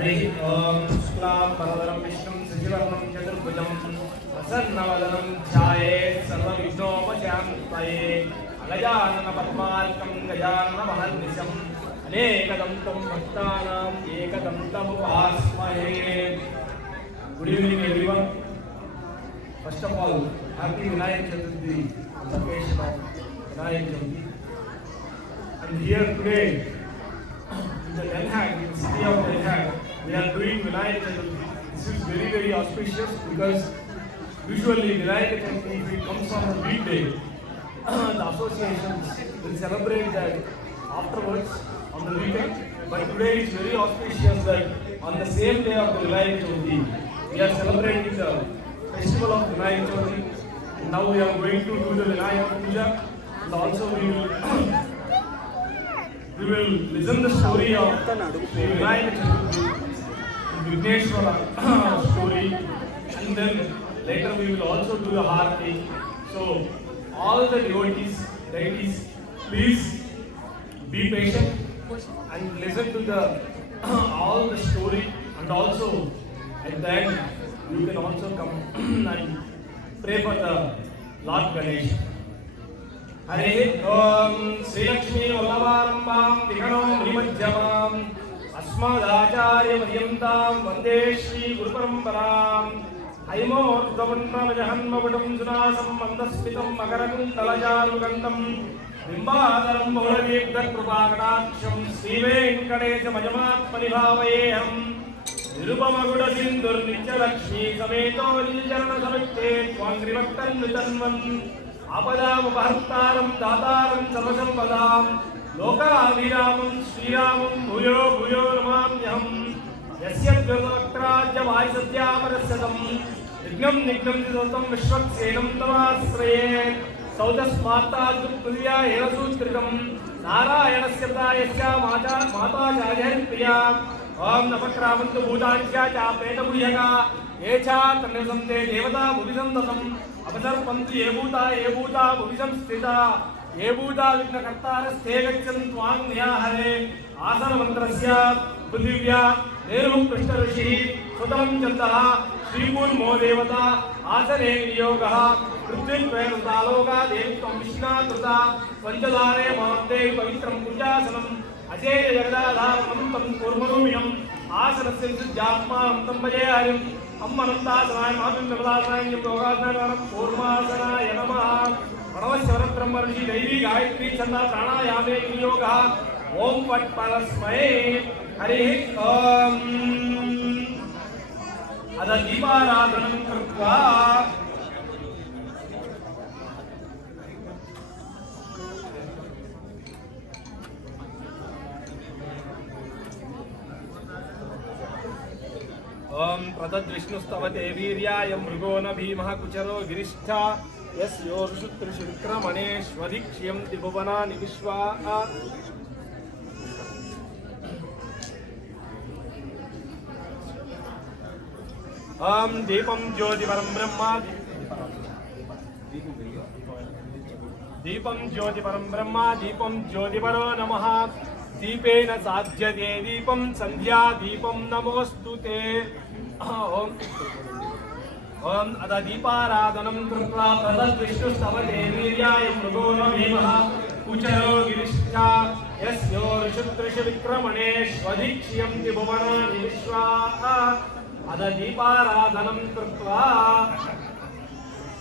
हरि ओम शुक्लांबरधरं विष्णुं शशिवर्णं चतुर्भुजं प्रसन्नवदनं ध्यायेत् सर्वविघ्नोपशान्तये अगजाननपद्मार्कं गजाननमहर्निशम् अनेकदन्तं भक्तानां एकदन्तमुपास्महे. Good evening everyone. First of all, happy Vinayak Chaturthi on the occasion of Vinayak Chaturthi. And here today in the Den Haag, in the city of Den Haag, we are doing Vinayak Chaturthi. This is very auspicious because usually Vinayak Chaturthi, if it comes on a weekday, the associations will celebrate that afterwards on the weekend. But today is very auspicious that on the same day of the Vinayak Chaturthi, we are celebrating the festival of Vinayak Chaturthi. Now we are going to do the Vinayak Puja, and also we will listen the story of Vinayak Chaturthi, Vigneshwara story, and then later we will also do the Harati. So all the devotees, deities, please be patient and listen to the all the story, and also at the end you can also come and pray for the Lord Ganesh. Hare Om Sri Lakshmi Vallabharambam Vigano Mrimadhyamam Asmadacharya Madhyantam Vande Shri Guru Paramparam Haimordhavannavajahanmavatam Sunasam Mandasmitam Makarakuntalajaalugandam Bimbadaram Bholaveektakrupakanaksham Sri Venkadesha Majamatmanibhavayeham Nirupamaguda Sindur Nitya Lakshmi Sameto Nilcharana Samekte Twangrimaktan Nitanvan Apadam Upahartaram Dataram Sarvasampadam Lokaviramam Sriramam Bhuyo Bhuyo Namamyaham Yasya Dvardakrajya Vaisatyaparasyatam Vignam Nignam Nidatam Vishwaksenam Tamasrayet Saudasmata Duppriya Erasutrikam Narayana Yasya Mata Jayaripriya Om Napakramantu Bhutansya Chapeta Bhuyaka Echa Tanasante Devata Bhuvisantatam Abasarpantu Yebuta Bhuvisam Sthita Yebuta Vignakartaras Thegachan Twang Nyahare Asana Mantrasya Prithivya Nerum Prishtarshi Sutaram Chantaha Srimur Modevata Asane Niyogaha Prithvin Prayantaloga Devitvam Vishna Truta Panchadare Mahate Pavitram Pujasanam Ajay Jagadadharam Tam Kurmanumiyam Asanasya Jatmanam Tam Vajayarim Ammanantasanaaya Mahavim Navadasanaya Yogasanayaram Kurmasanaya Namaha Pranavasya Brahmarshi Devi Gayatri Chanda Pranayame Niyogaha Om Vat Parasmaye Hare Om Ada Deeparadhanam Krutva Om Pradad Vishnustavate Virya Mrugo na Bhimah Kucharo Girishta Yasyor Shutrishu Vikramane Shvadikshiyam Dibhavana Nivishva Om Deepam Jyoti Param Brahma Deepam Jyoti Param Brahma Deepam Jyoti Paro Namaha Deepena Sadhyate Deepam Sandhya Deepam Namostute Om Ada Deeparadhanam Krutva Pradad Vishnustavate Viryaya Mrugo na Bhimah Kucharo Girishta Yasyor Shutrishu Vikramane Shvadikshiyam Dibhavana Nivishva Ada Deeparadhanam Krutva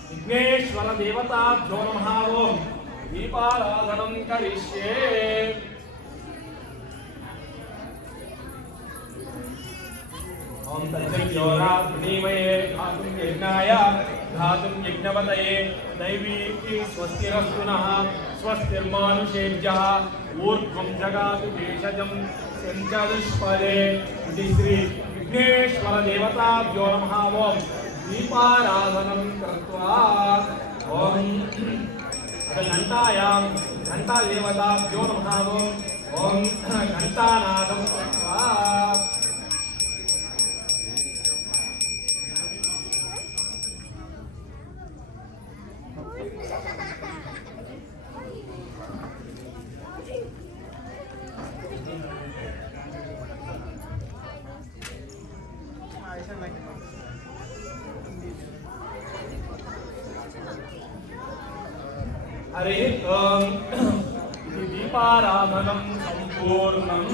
Vigneshwara Devatabhyo Namaha Om Deeparadhanam Karishye Om Tajjora Pranimaya Dhatum Yajnaya Dhatum Yajnavataye Daiviki Swastirastunaha Swastirmanushebhyaha Urdhvam Jagatu Deshajam Sanchadushpade Sri Vigneshwara Devatabhyo Namaha Om Deeparadhanam Krutva Om Ghantayam Ghanta Devatabhyo Namaha Om Ghantanadam Krutva Hari ओम दीपाराधनं संपूर्णम्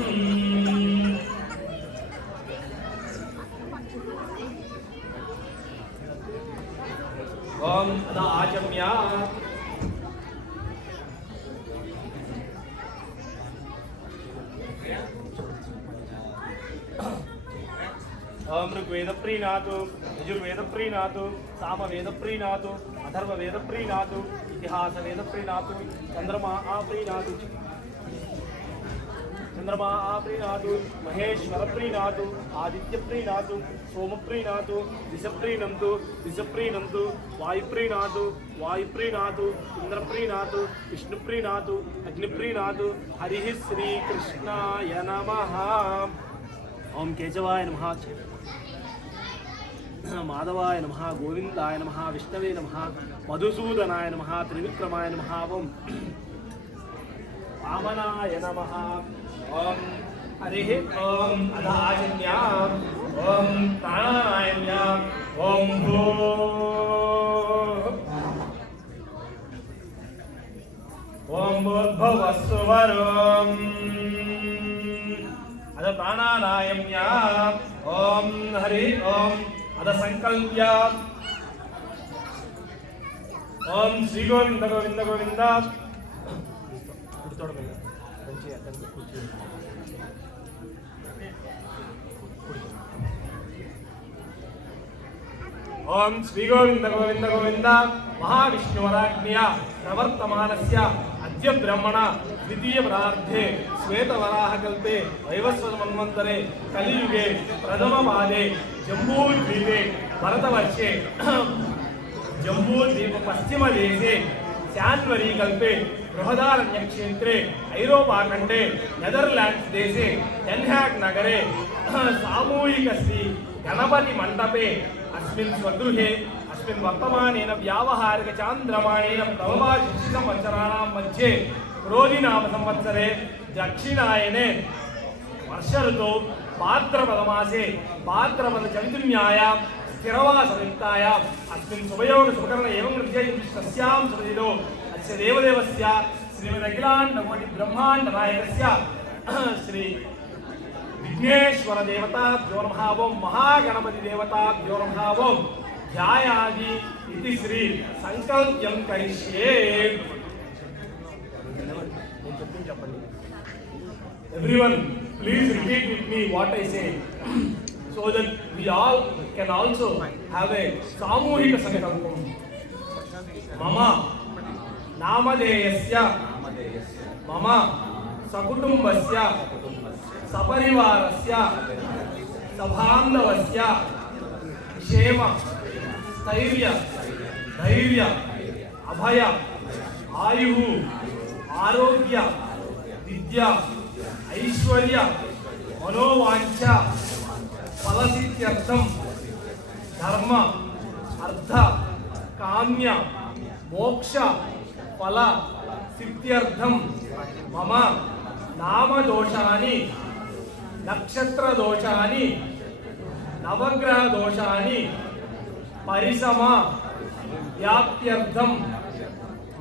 ओम आचम्य ऋग्वेद प्रीणातु यजुर्वेद प्रीणातु सामवेद प्रीणातु अथर्ववेद प्रीणातु इतिहास वेद प्रीणातु चंद्रमा प्रीणातु चंद्रमा प्रीणातु महेश्वर प्रीणातु आदित्य प्रीणातु सोम प्रीणातु दिश प्रीणन्तु दिश प्रीणन्तु वायु प्रीणातु वायु प्रीणातु इंद्र प्रीणातु विष्णु प्रीणातु अग्नि प्रीणातु हरि श्री कृष्णाय नमः। ओम केशवाय नमः माधवाय नमः गोविंदाय नमः विष्णवे नमः मधुसूदनाय नमः त्रिविक्रमाय नमः ओम वामनाय नमः ओम हरिः ओम अधाजन्य ओम प्राणायाम्य ओम ओम भूर्भुवस्सुवरोम अध प्राणायाम्य ओम हरि ओम अध संकल्प्य ओम श्री गोविंद गोविंद गोविंद ओम श्री गोविंद गोविंद गोविंद महाविष्णुवराज्ञया प्रवर्तमानस्य अद्य ब्रह्मण द्वितीय परार्धे श्वेतवराहकल्पे वैवस्वतमन्वन्तरे कलियुगे प्रथमपादे जम्बूद्वीपे भरतवर्षे जम्बूद्वीप पश्चिमदेशे शान्वरी कल्पे बृहदारण्यक्षेत्रे ऐरोपाखण्डे नेदरलैंड्स देशे डेन्हाग् नगरे सामूहिक श्री गणपति मंडपे अस्मिन् स्वगृहे अस्मिन् वर्तमानेन व्यावहारिक चान्द्रमाणेन प्रभवाशिषि संवत्सराणां मध्ये क्रोधि नाम संवत्सरे दक्षिणायने वर्ष ऋतौ भाद्रपदमासे भाद्रपद चैतन्यायां स्थिरवासयुक्तायां अस्मिन् शुभयोग शुभकरण एवं ऋषयस्यां सुरदिनो अस्य देवदेवस्य श्रीमदखिलाण्डकोटि ब्रह्माण्ड नायकस्य श्री विघ्नेश्वर देवताभ्यो नमः ओम महागणपति देवताभ्यो नमः ओम ध्यायामि इति श्री संकल्प्यं करिष्ये। Everyone, please repeat with me what I say, so that we all can also have a सामूहिक संकल्पं। मम नामधेयस्य मम सकुटुम्बस्य सपरिवारस्य सबान्धवस्य क्षेम स्थैर्य धैर्य अभय आयुः आरोग्य विद्या ऐश्वर्य मनोवांछ फलसिद्ध्यर्थं धर्म अर्थ काम्य मोक्ष फल सिद्ध्यर्थं मम नाम दोषानि नक्षत्र दोषानि नवग्रह दोषानि परिसम व्याप्त्यर्थं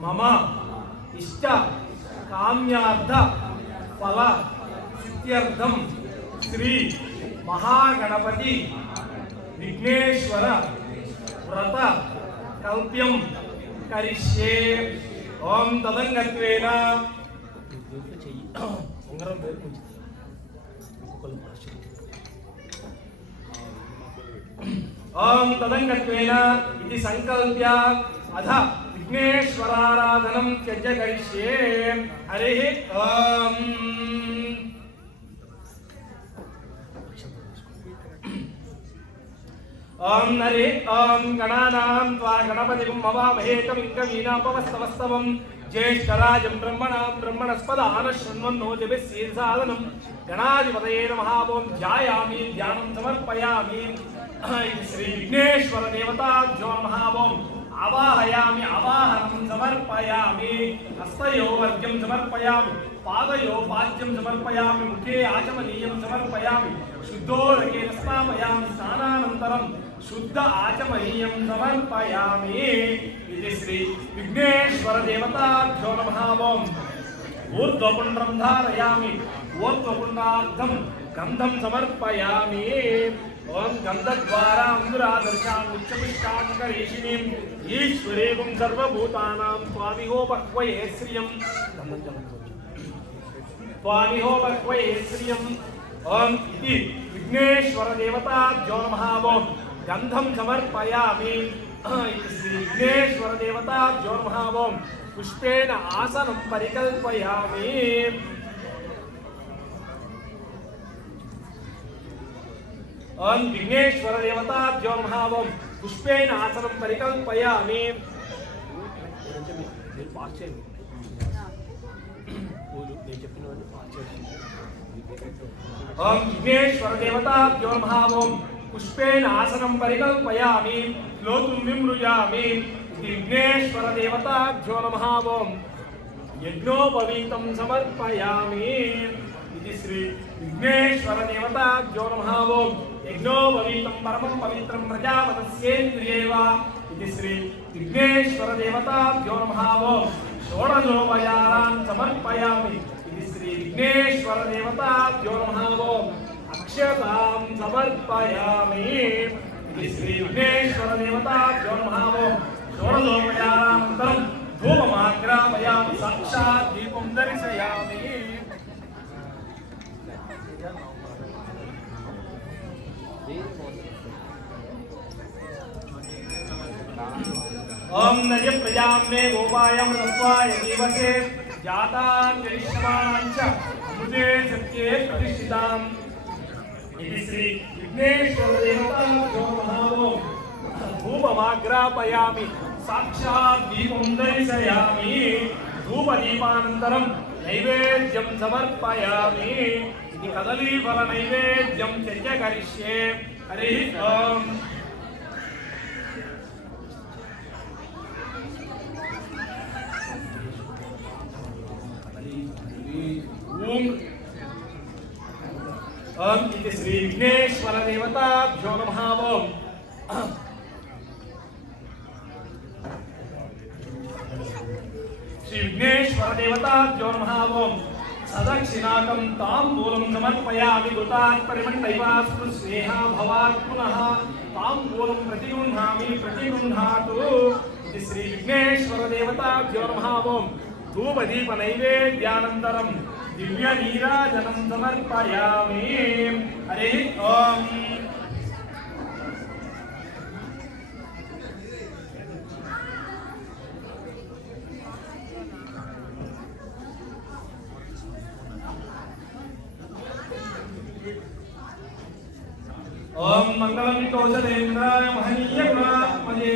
मम इष्ट काम्यार्थ फल सिद्ध्यर्थं श्री महागणपति विघ्नेश्वर व्रत कल्प्यं करिष्ये। ओम तदंगत्वेन ओम तदंगत्वेन इति संकल्प्य अध विघ्नेश्वराराधनं त्यज्य करिष्ये। हरिः ओम ओम हरि ओम गणानां त्वा गणपतिं मवामहे कविं कवीनापवस्तवस्तवं ज्येष्ठराजं ब्रह्मणस्पदान शृण्वन्नोतिभिः शीर्षादनं गणाधिपतये नमः। ओम ध्यायामि ध्यानं समर्पयामि श्री विघ्नेश्वर देवताभ्यो नमः। ओम आवाहयामि आवाहनं समर्पयामि हस्तयो अर्घ्यं समर्पयामि पादयो पाद्यं समर्पयामि मुखे आचमनीयं समर्पयामि शुद्धोदकेन स्नापयामि स्नानानन्तरं शुद्ध आचमनीयं समर्पयामि इति श्री विघ्नेश्वर देवताभ्यो नमः ओम् ऊर्ध्वपुण्ड्रं धारयामि ऊर्ध्वपुण्डार्थं गन्धं समर्पयामि ओम गंधद्वारा अंगुरादर्शां उच्चपुष्टाङ्करेशिनीं ईश्वरेगुं सर्वभूतानां त्वामिहोपक्वये श्रियं त्वामिहोपक्वये श्रियं ओम इति विघ्नेश्वर देवताभ्यो नमः ओम गन्धं समर्पयामि इति श्री विघ्नेश्वर देवताभ्यो नमः ओम पुष्पेण आसनं परिकल्पयामि ओम विघ्नेश्वर देवताभ्यो नमः ओम पुष्पेण आसनं परिकल्पयामि ओम विघ्नेश्वर देवताभ्यो नमः ओम पुष्पेण आसनं परिकल्पयामि लोतुं विमृजामि विघ्नेश्वर देवताभ्यो नमः ओम यज्ञोपवीतं समर्पयामि इति श्री विघ्नेश्वर देवताभ्यो नमः ओम यज्ञोपवीतं परमं पवित्रं प्रजापतस्येन्द्रियेव इति श्री विघ्नेश्वर देवताभ्यो नमः ओम षोडशोपचारान् समर्पयामि इति श्री विघ्नेश्वर देवताभ्यो नमः ओम अक्षतां समर्पयामि इति श्री विघ्नेश्वर देवताभ्यो नमः ओम षोडशोपचारानन्तरं धूपमाग्रापयामि साक्षात् दीपं दर्शयामि ओम नय प्रजां मे गोपाय मृत्वाय जीवसे जातां जनिष्यमाणाञ्च अमृते सत्ये प्रतिष्ठिताम् इति श्री विघ्नेश्वर देवताभ्यो नमः ओम धूपमाग्रापयामि साक्षात् दीपं दर्शयामि धूपदीपानन्तरं नैवेद्यं समर्पयामि इति कदलीफल नैवेद्यं च करिष्ये हरिः ओम् ओम इति श्री विघ्नेश्वर देवताभ्यो नमः ओम श्री विघ्नेश्वर देवताभ्यो नमः ओम सदक्षिणाकं ताम्बूलं समर्पयामि घृतात् परिमण्डयवास्तु स्नेहा भवात् पुनः ताम्बूलं प्रतिगृह्णातु इति श्री विघ्नेश्वर देवताभ्यो नमः ओम धूपदीप नैवेद्यानन्तरं दिव्य नीराजनं समर्पयामि हरिः ओम् ओम मंगलम कौशलेन्द्राय महनीय गुणात्मजे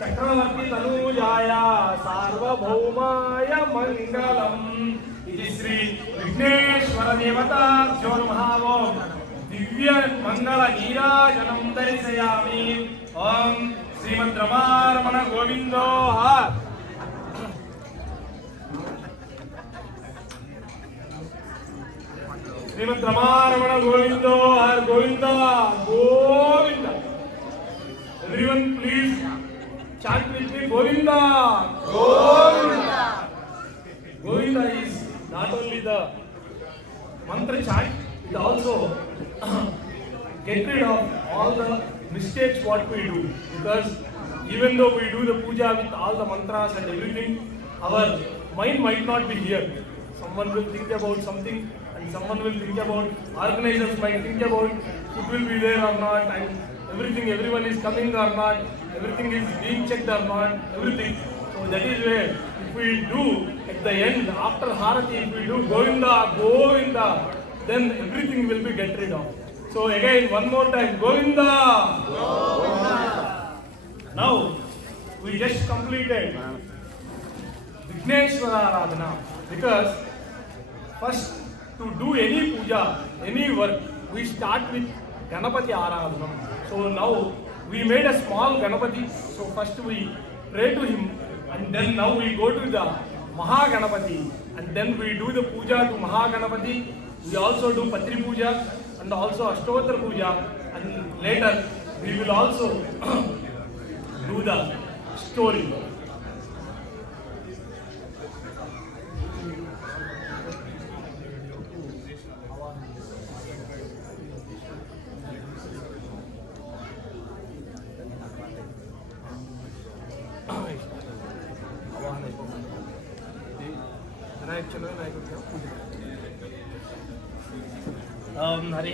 चक्रवर्ती तनूजाय सार्वभौमाय मंगलम इति श्री विघ्नेश्वर देवताभ्यो नमः ओम दिव्य मंगल नीराजनं दर्शयामि ओम श्रीमद् रमारमण गोविंदो श्रीमद् रमारमण गोविंदो हर Govinda Govinda everyone please chant with me govinda govinda govinda is not only the mantra chant, it also get rid of all the mistakes what we do, because even though we do the puja with all the mantras and everything, our mind might not be here. Someone will think about something and someone will think about, organizers might think about food will be there or not, and everything, everyone is coming or not, everything is being checked or not, everything. So that is where if we do at the end, after Harati, if we do Govinda, Govinda, then everything will be get rid of. So again, one more time, Govinda! Govinda! Now, we just completed Vigneshwara Aradhana, because first to do any puja, any work, we start with Ganapati Aradhana. So now we made a small Ganapati. So first we pray to him, and then now we go to the Mahaganapati, and then we do the puja to Mahaganapati. We also do Patri Puja and also Ashtotra Puja, and later we will also do the story. Hari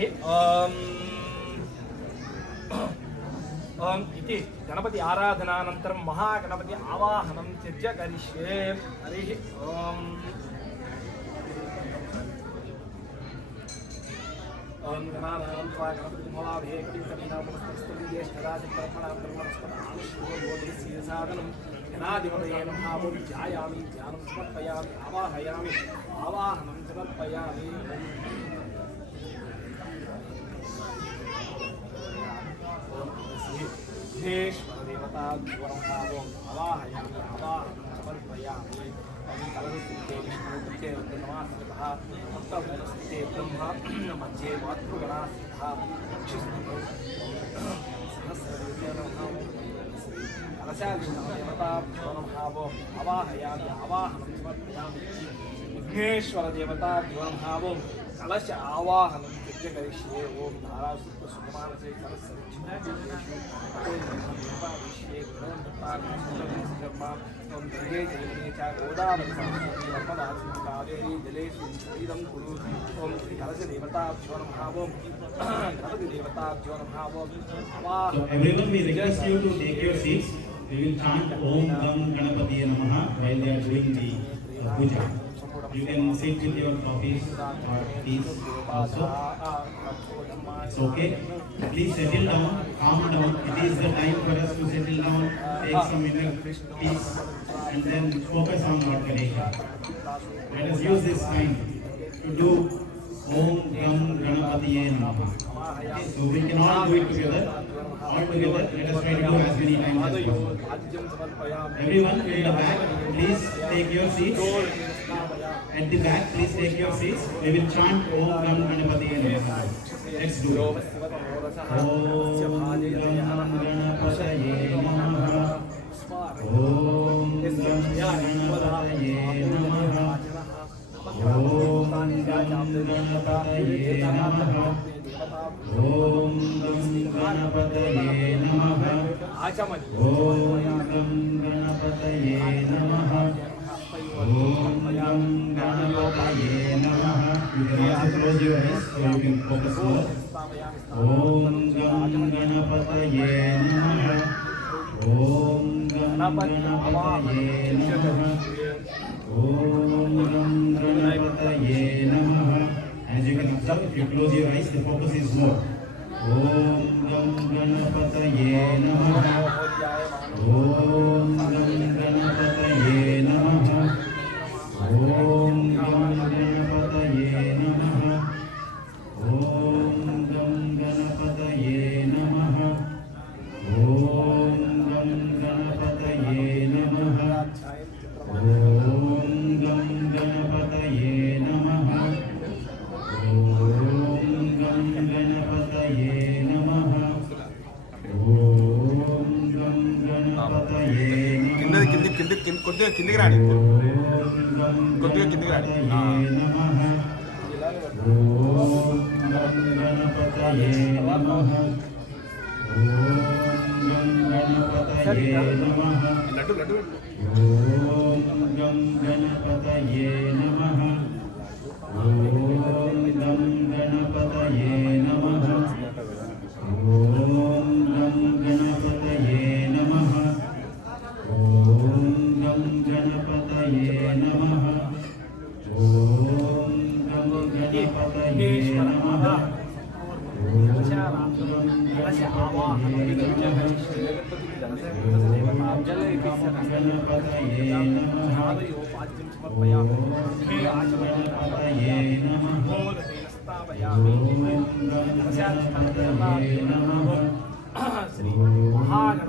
इति गणपति आराधनानन्तरं महागणपति आवाहनं त्यज्य करिष्ये. हरिः ओम गणानां त्वा गणपतिमहाभावे कविकवीनामस्तुतिं ज्येष्ठराजब्रह्मणां ब्रह्मणस्पदानुष्ठुवोधस्य साधनं गणाधिपतये नमः. ओम ध्यायामि ध्यानं समर्पयामि आवाहयामि आवाहनं समर्पयामि. देवता ज्वरभावं आवाहयामि आवाहनं समर्पयामि. कलहस्ते विष्णुपते नमास्तः भक्तमूलस्ते ब्रह्मा मध्ये मातृगणास्तः रक्षिस्तु सहस्रदेवतानां कलशादिदेवताभ्यो नमः. आवाहयामि आवाहनं समर्पयामि. विघ्नेश्वरदेवताभ्यो नमः. कलश आवाहनं त्यज्य करिष्ये. ओम धारासुप्त सुखमानसे ओम जले जले च गोदावरी नर्मदा कावेरी जलेषु शरीरं कुरु. ओम श्री कलश देवताभ्यो नमः. ओम गणपति देवताभ्यो नमः. ओम So everyone, we request you to take your seats. We will chant Om Gam Ganapatiye Namaha while they are doing the puja. You can sit with your coffees or teas also. It's okay. Please settle down, calm down. It is the time for us to settle down, take some inner peace, and then focus on Lord Ganesha. Let us use this time to do Om Gam Ganapatiye Namaha. So we can all do it together. All together, let us try to do as many times as possible. Everyone in the back, please take your seats. At the back, please take your seats. We will chant Om Gam Ganapatiye Namaha. Let's do it. Om Gam Ganapataye Namaha. Om Gam Ganapataye Namaha. Om Gam Ganapataye Namaha. Om Gam Ganapataye Namaha. Om Gam Ganapataye Namaha. Om Gam Ganapataye Namaha. You can also close your eyes so you can focus more. Om Gam Ganapataye Namaha. Om Gam Ganapataye Namaha. Om Gam Ganapataye Namaha. As you can observe, if you close your eyes, the focus is more. Om Gam Ganapataye Namaha. Om Gam Ganapataye Namaha. Om Gam Ganapataye Namaha. Om Gam Ganapataye Namaha. Om Gam Ganapataye Namaha. Om Gam Ganapataye Namaha. Om Gam Ganapataye Namaha. Om Gam Ganapataye Namaha. కొద్దిగా కిందికి రాండి. కొద్దిగా కిందికి రాండి. Om Gam Ganapataye Namaha. Om Gam Ganapataye Namaha. Laddu laddu Om Gam Ganapataye Namaha. Om Gam Ganapataye Namaha. Om Gam Ganapataye Namaha. Om Gam Ganapataye Namaha. Om Gam Ganapataye Namaha. Shri Mahaganapati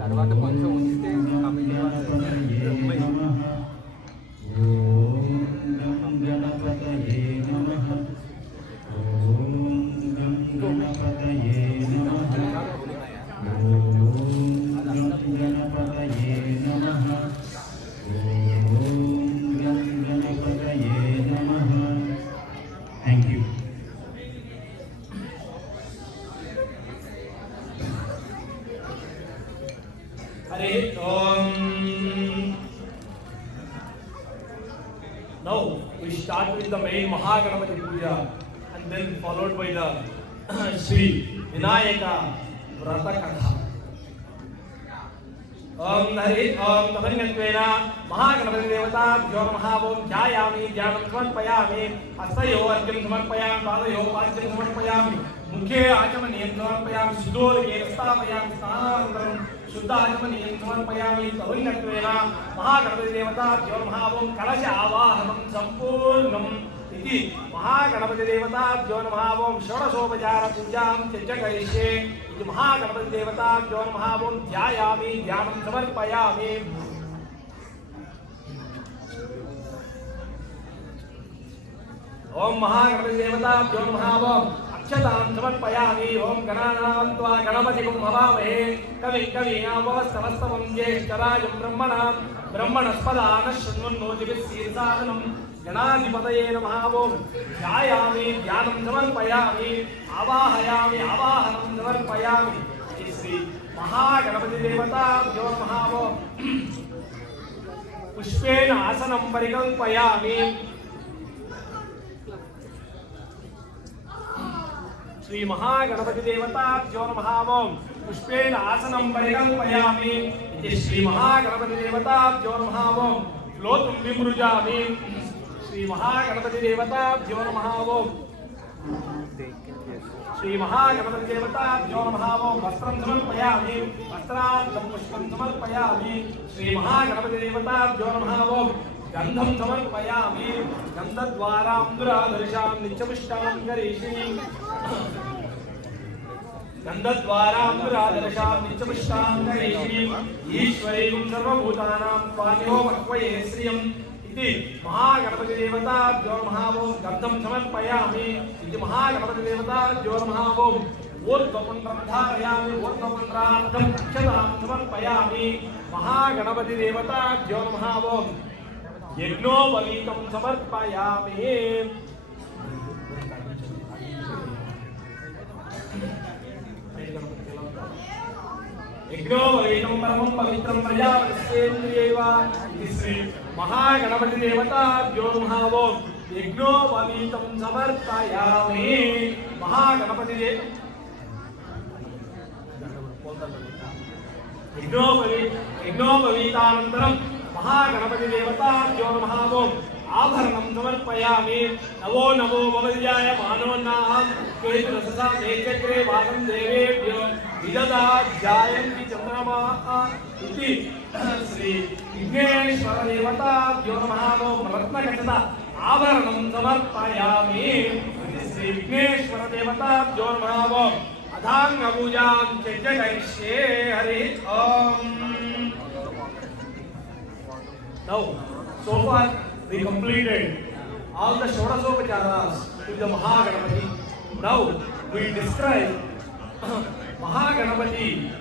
తర్వాత కొంచెం ఉంచితే committee Thank you. Hare Om. Now we start with the main Mahaganapati Puja and then followed by the Sri Vinayaka Vrata Katha. Om Hare Om Tadangattvena Mahaganapati Devata Jyo Namaha Om Jayami Jyanam Samarpayami Hastayo Arjam Samarpayami Padayo Arjam Samarpayami Mukhe Achamaniyam Samarpayami Sudorge Stapayami Sthananantaram Shuddhachamaniyam Samarpayami Tadangattvena Mahaganapati Devata Jyo Namaha Om Kalasha Avahanam Sampurnam इति महागणपति देवताभ्यो नमः ओम षोडशोपचार पूजां त्यजकरिष्ये इति महागणपति देवताभ्यो नमः ओम ध्यायामि ध्यानं समर्पयामि ओम महागणपति देवताभ्यो नमः ओम अक्षतां समर्पयामि ओम गणानां त्वा गणपतिं हवामहे कविं कवीनामुपमस्तमं ज्येष्ठराजं ब्रह्मणस्पदान शृण्वन्नोतिभिः शीर्षासनं गणाधिपतये नमः ओम ध्यायामि ध्यानं समर्पयामि आवाहयामि आवाहनं समर्पयामि श्री महागणपति देवताभ्यो नमः ओम पुष्पेण आसनं परिकल्पयामि श्री महागणपति देवताभ्यो नमः ओम पुष्पेण आसनं परिकल्पयामि इति श्री महागणपति देवताभ्यो नमः ओम फ्लोतुं विमृजामि श्री महागणपति देवताभ्यो नमः ओम श्री महागणपति देवताभ्यो नमः ओम वस्त्रं समर्पयामि वस्त्रार्थं पुष्पं समर्पयामि श्री महागणपति देवताभ्यो नमः ओम गंधं समर्पयामि गंधद्वारां दुराधर्षां नित्यपुष्टां करिष्ये गंधद्वारां दुराधर्षां नित्यपुष्टां करिष्ये ईश्वरीं सर्वभूतानां स्वामिनो मह्वये श्रियम् इति महागणपति देवताभ्यो नमः ओम गंधं समर्पयामि इति महागणपति देवताभ्यो नमः ओम ऊर्ध्वपुण्ड्रं धारयामि ऊर्ध्वपुण्ड्रार्थं अक्षतां समर्पयामि महागणपति देवताभ्यो नमः ओम यज्ञोपवीतं समर्पयामि यज्ञोपवीतं परमं पवित्रं प्रजापतिस्तेन्द्रियैव इति श्री महागणपति देवताभ्यो नमः ओम यज्ञोपवीतं समर्पयामि महागणपति यज्ञोपवीतानन्तरं महागणपति देवताभ्यो नमः ओम आभरणं समर्पयामि नवो नमो भवद्याय मानोन्नाहं केतुरससा मेचक्रे वासं देवेभ्यो विददाध्यायन्ति चन्द्रमाः इति श्री विघ्नेश्वर देवताभ्यो नमः ओम रत्नखचित आभरणं समर्पयामि श्री विघ्नेश्वर देवताभ्यो नमः ओम अधाङ्गपूजां त्यजकरिष्ये हरि ओम. Now, so far we completed all the Shodasopacharas to the Mahaganapati. Now we describe Mahaganapati,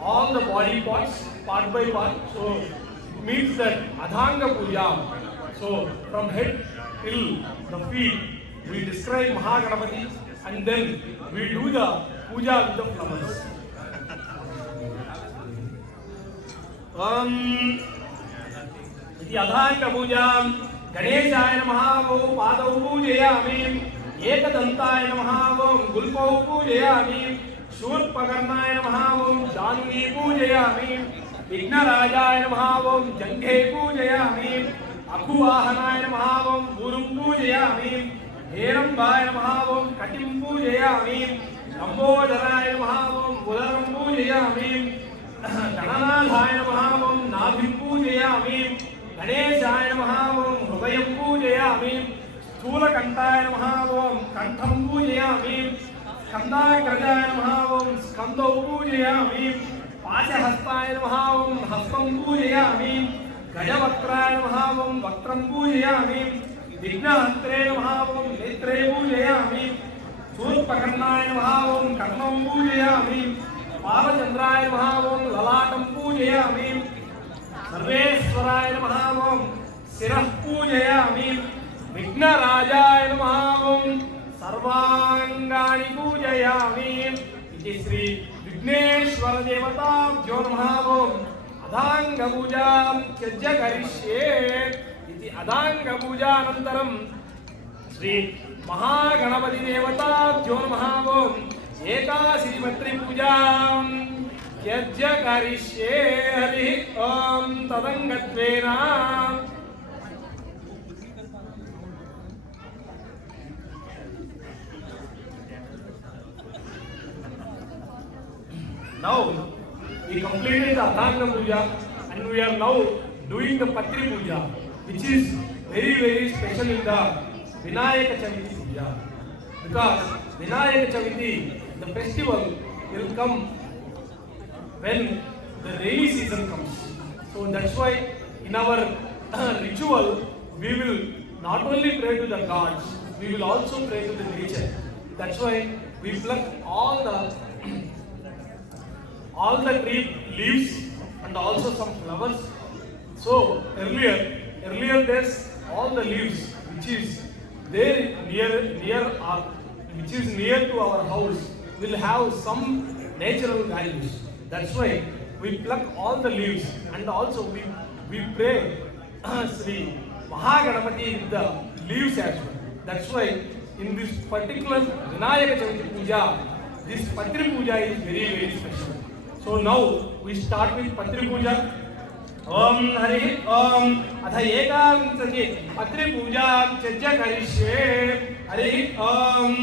all the body parts, part by part. So it means that Adhanga Puja. So from head till the feet, we describe Mahaganapati and then we do the puja with the flowers. इति अधाङ्ग पूजां गणेशाय नमः वो पादौ पूजयामि एकदंताय नमः ओम गुल्पौ पूजयामि शूर्पकर्णाय नमः ओम जानुनी पूजयामि विघ्नराजाय नमः ओम जंघे पूजयामि अकुवाहनाय नमः ओम गुरुं पूजयामि हेरंबाय नमः ओम कटिं पूजयामि लंबोदराय नमः ओम उदरं पूजयामि गणनाथाय नमः ओम नाभिं पूजयामि गणेशाय नमः ओम हृदयं पूजयामि स्थूलकण्ठाय नमः ओम कंठं पूजयामि स्कन्दाग्रजाय नमः ओम स्कन्दौ पूजयामि पाशहस्ताय नमः ओम हस्तं पूजयामि गजवक्त्राय नमः ओम वक्त्रं पूजयामि विघ्नहस्त्रे नमः ओम नेत्रे पूजयामि शूर्पकर्णाय नमः ओम कर्णं पूजयामि बालचंद्राय नमः ओम ललाटं पूजयामि सर्वेश्वराय नमः ओम शिरः पूजयामि विघ्नराजाय नमः ओम सर्वांगानि पूजयामि इति श्री विघ्नेश्वर देवताभ्यो नमः ओम अदांग पूजां त्यज्य करिष्ये इति अदांग पूजानन्तरं श्री महागणपति देवताभ्यो नमः ओम एकादशी पूजां त्यज्य करिष्ये हरि ओम तदंगत्वेन Now we completed the Adanga Puja and we are now doing the Patri Puja, which is very special in the Vinayaka Chaviti Puja. Because Vinayaka Chaviti, the festival will come when the rainy season comes. So that's why in our ritual we will not only pray to the gods, we will also pray to the nature. That's why we pluck all the tree leaves and also some flowers. So earlier days, all the leaves which is there near our, which is near to our house will have some natural values. That's why we pluck all the leaves and also we pray Sri Mahaganapati with the leaves as well. That's why in this particular Vinayaka Chaviti Puja, this Patri Puja is very special. So now we start with Patri Puja. Om Hari Om Atha Ekavinshati Patri Puja Tyajya Karishye Hari Om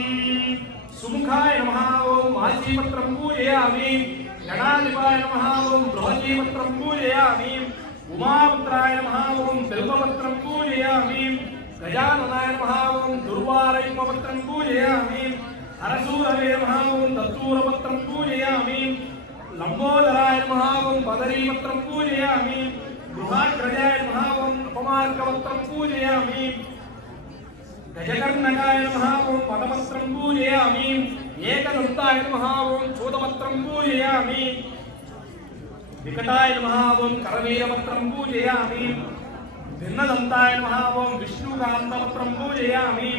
Sumukhaaya Namaha Om Mahashipatram Pujayami Ganadipaya Namaha Om Brahashipatram Pujayami Umaputraya Namaha Om Bilvapatram Pujayami Gajananaya Namaha Om Durvarayumapatram Pujayami Harasurave Namaha Om Datturapatram Pujayami लंबोदराय नमः ओम बदरीपत्रं पूजयामि गृहाग्रजाय नमः ओम अपमार्गपत्रं पूजयामि गजकर्णकाय नमः ओम पदपत्रं पूजयामि एकदन्ताय नमः ओम चूतपत्रं पूजयामि विकटाय नमः ओम करवीरपत्रं पूजयामि भिन्नदन्ताय नमः ओम विष्णुकान्तपत्रं पूजयामि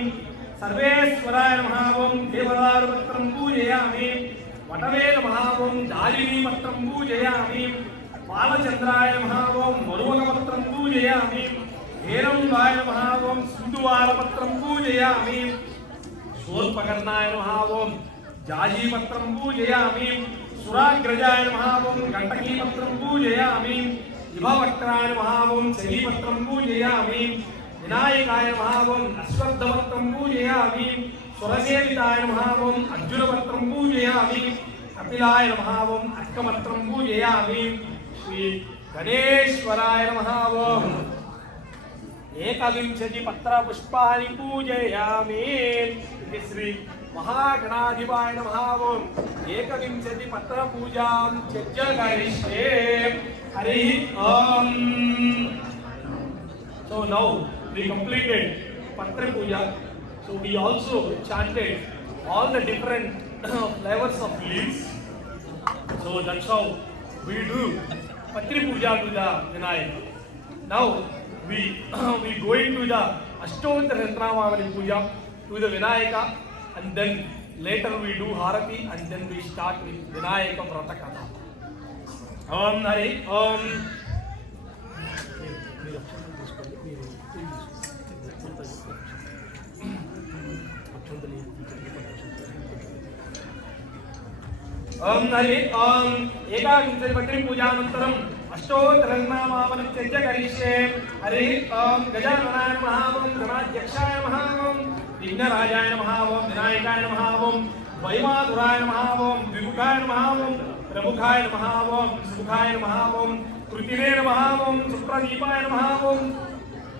सर्वेश्वराय नमः ओम देवदारुपत्रं पूजयामि वटवे नमः ओम दारिणीपत्रं पूजयामि बालचंद्राय नमः ओम मरुवकपत्रं पूजयामि हेरंबाय नमः ओम सिंधुवारपत्रं पूजयामि शूर्पकर्णाय नमः ओम जाजीपत्रं पूजयामि सुराग्रजाय नमः ओम गण्डकीपत्रं पूजयामि विभवक्त्राय नमः ओम शलीपत्रं पूजयामि विनायकाय नमः ओम अश्वत्थपत्रं पूजयामि सुरसेविताय नमः ओम अर्जुनपत्रं पूजयामि कपिलाय नमः ओम अष्टपत्रं पूजयामि श्री गणेश्वराय नमः ओम एकविंशति पत्र पुष्पाणि पूजयामि इति श्री महागणाधिपाय नमः ओम एकविंशति पत्र पूजां त्यज्य करिष्ये हरि ओम. So now we completed Patra Puja. So we also chanted all the different flavors of leaves. So that's how we do Patri Puja to the Vinayaka. Now we go into the Ashtottara Sahasranamavali Puja to the Vinayaka, and then later we do Harati, and then we start with Vinayaka Vrata Katha. Om Hari Om. Om Hari ओम एकादश पत्री पूजानन्तरम् अष्टोत्तरनामावनं त्यज्य करिष्ये। हरि ओम गजाननाय नमः ओम गणाध्यक्षाय नमः ओम विघ्नराजाय नमः ओम विनायकाय नमः ओम वैमातुराय नमः ओम विमुखाय नमः ओम प्रमुखाय नमः ओम सुमुखाय नमः ओम कृतिवे नमः ओम सुप्रदीपाय नमः ओम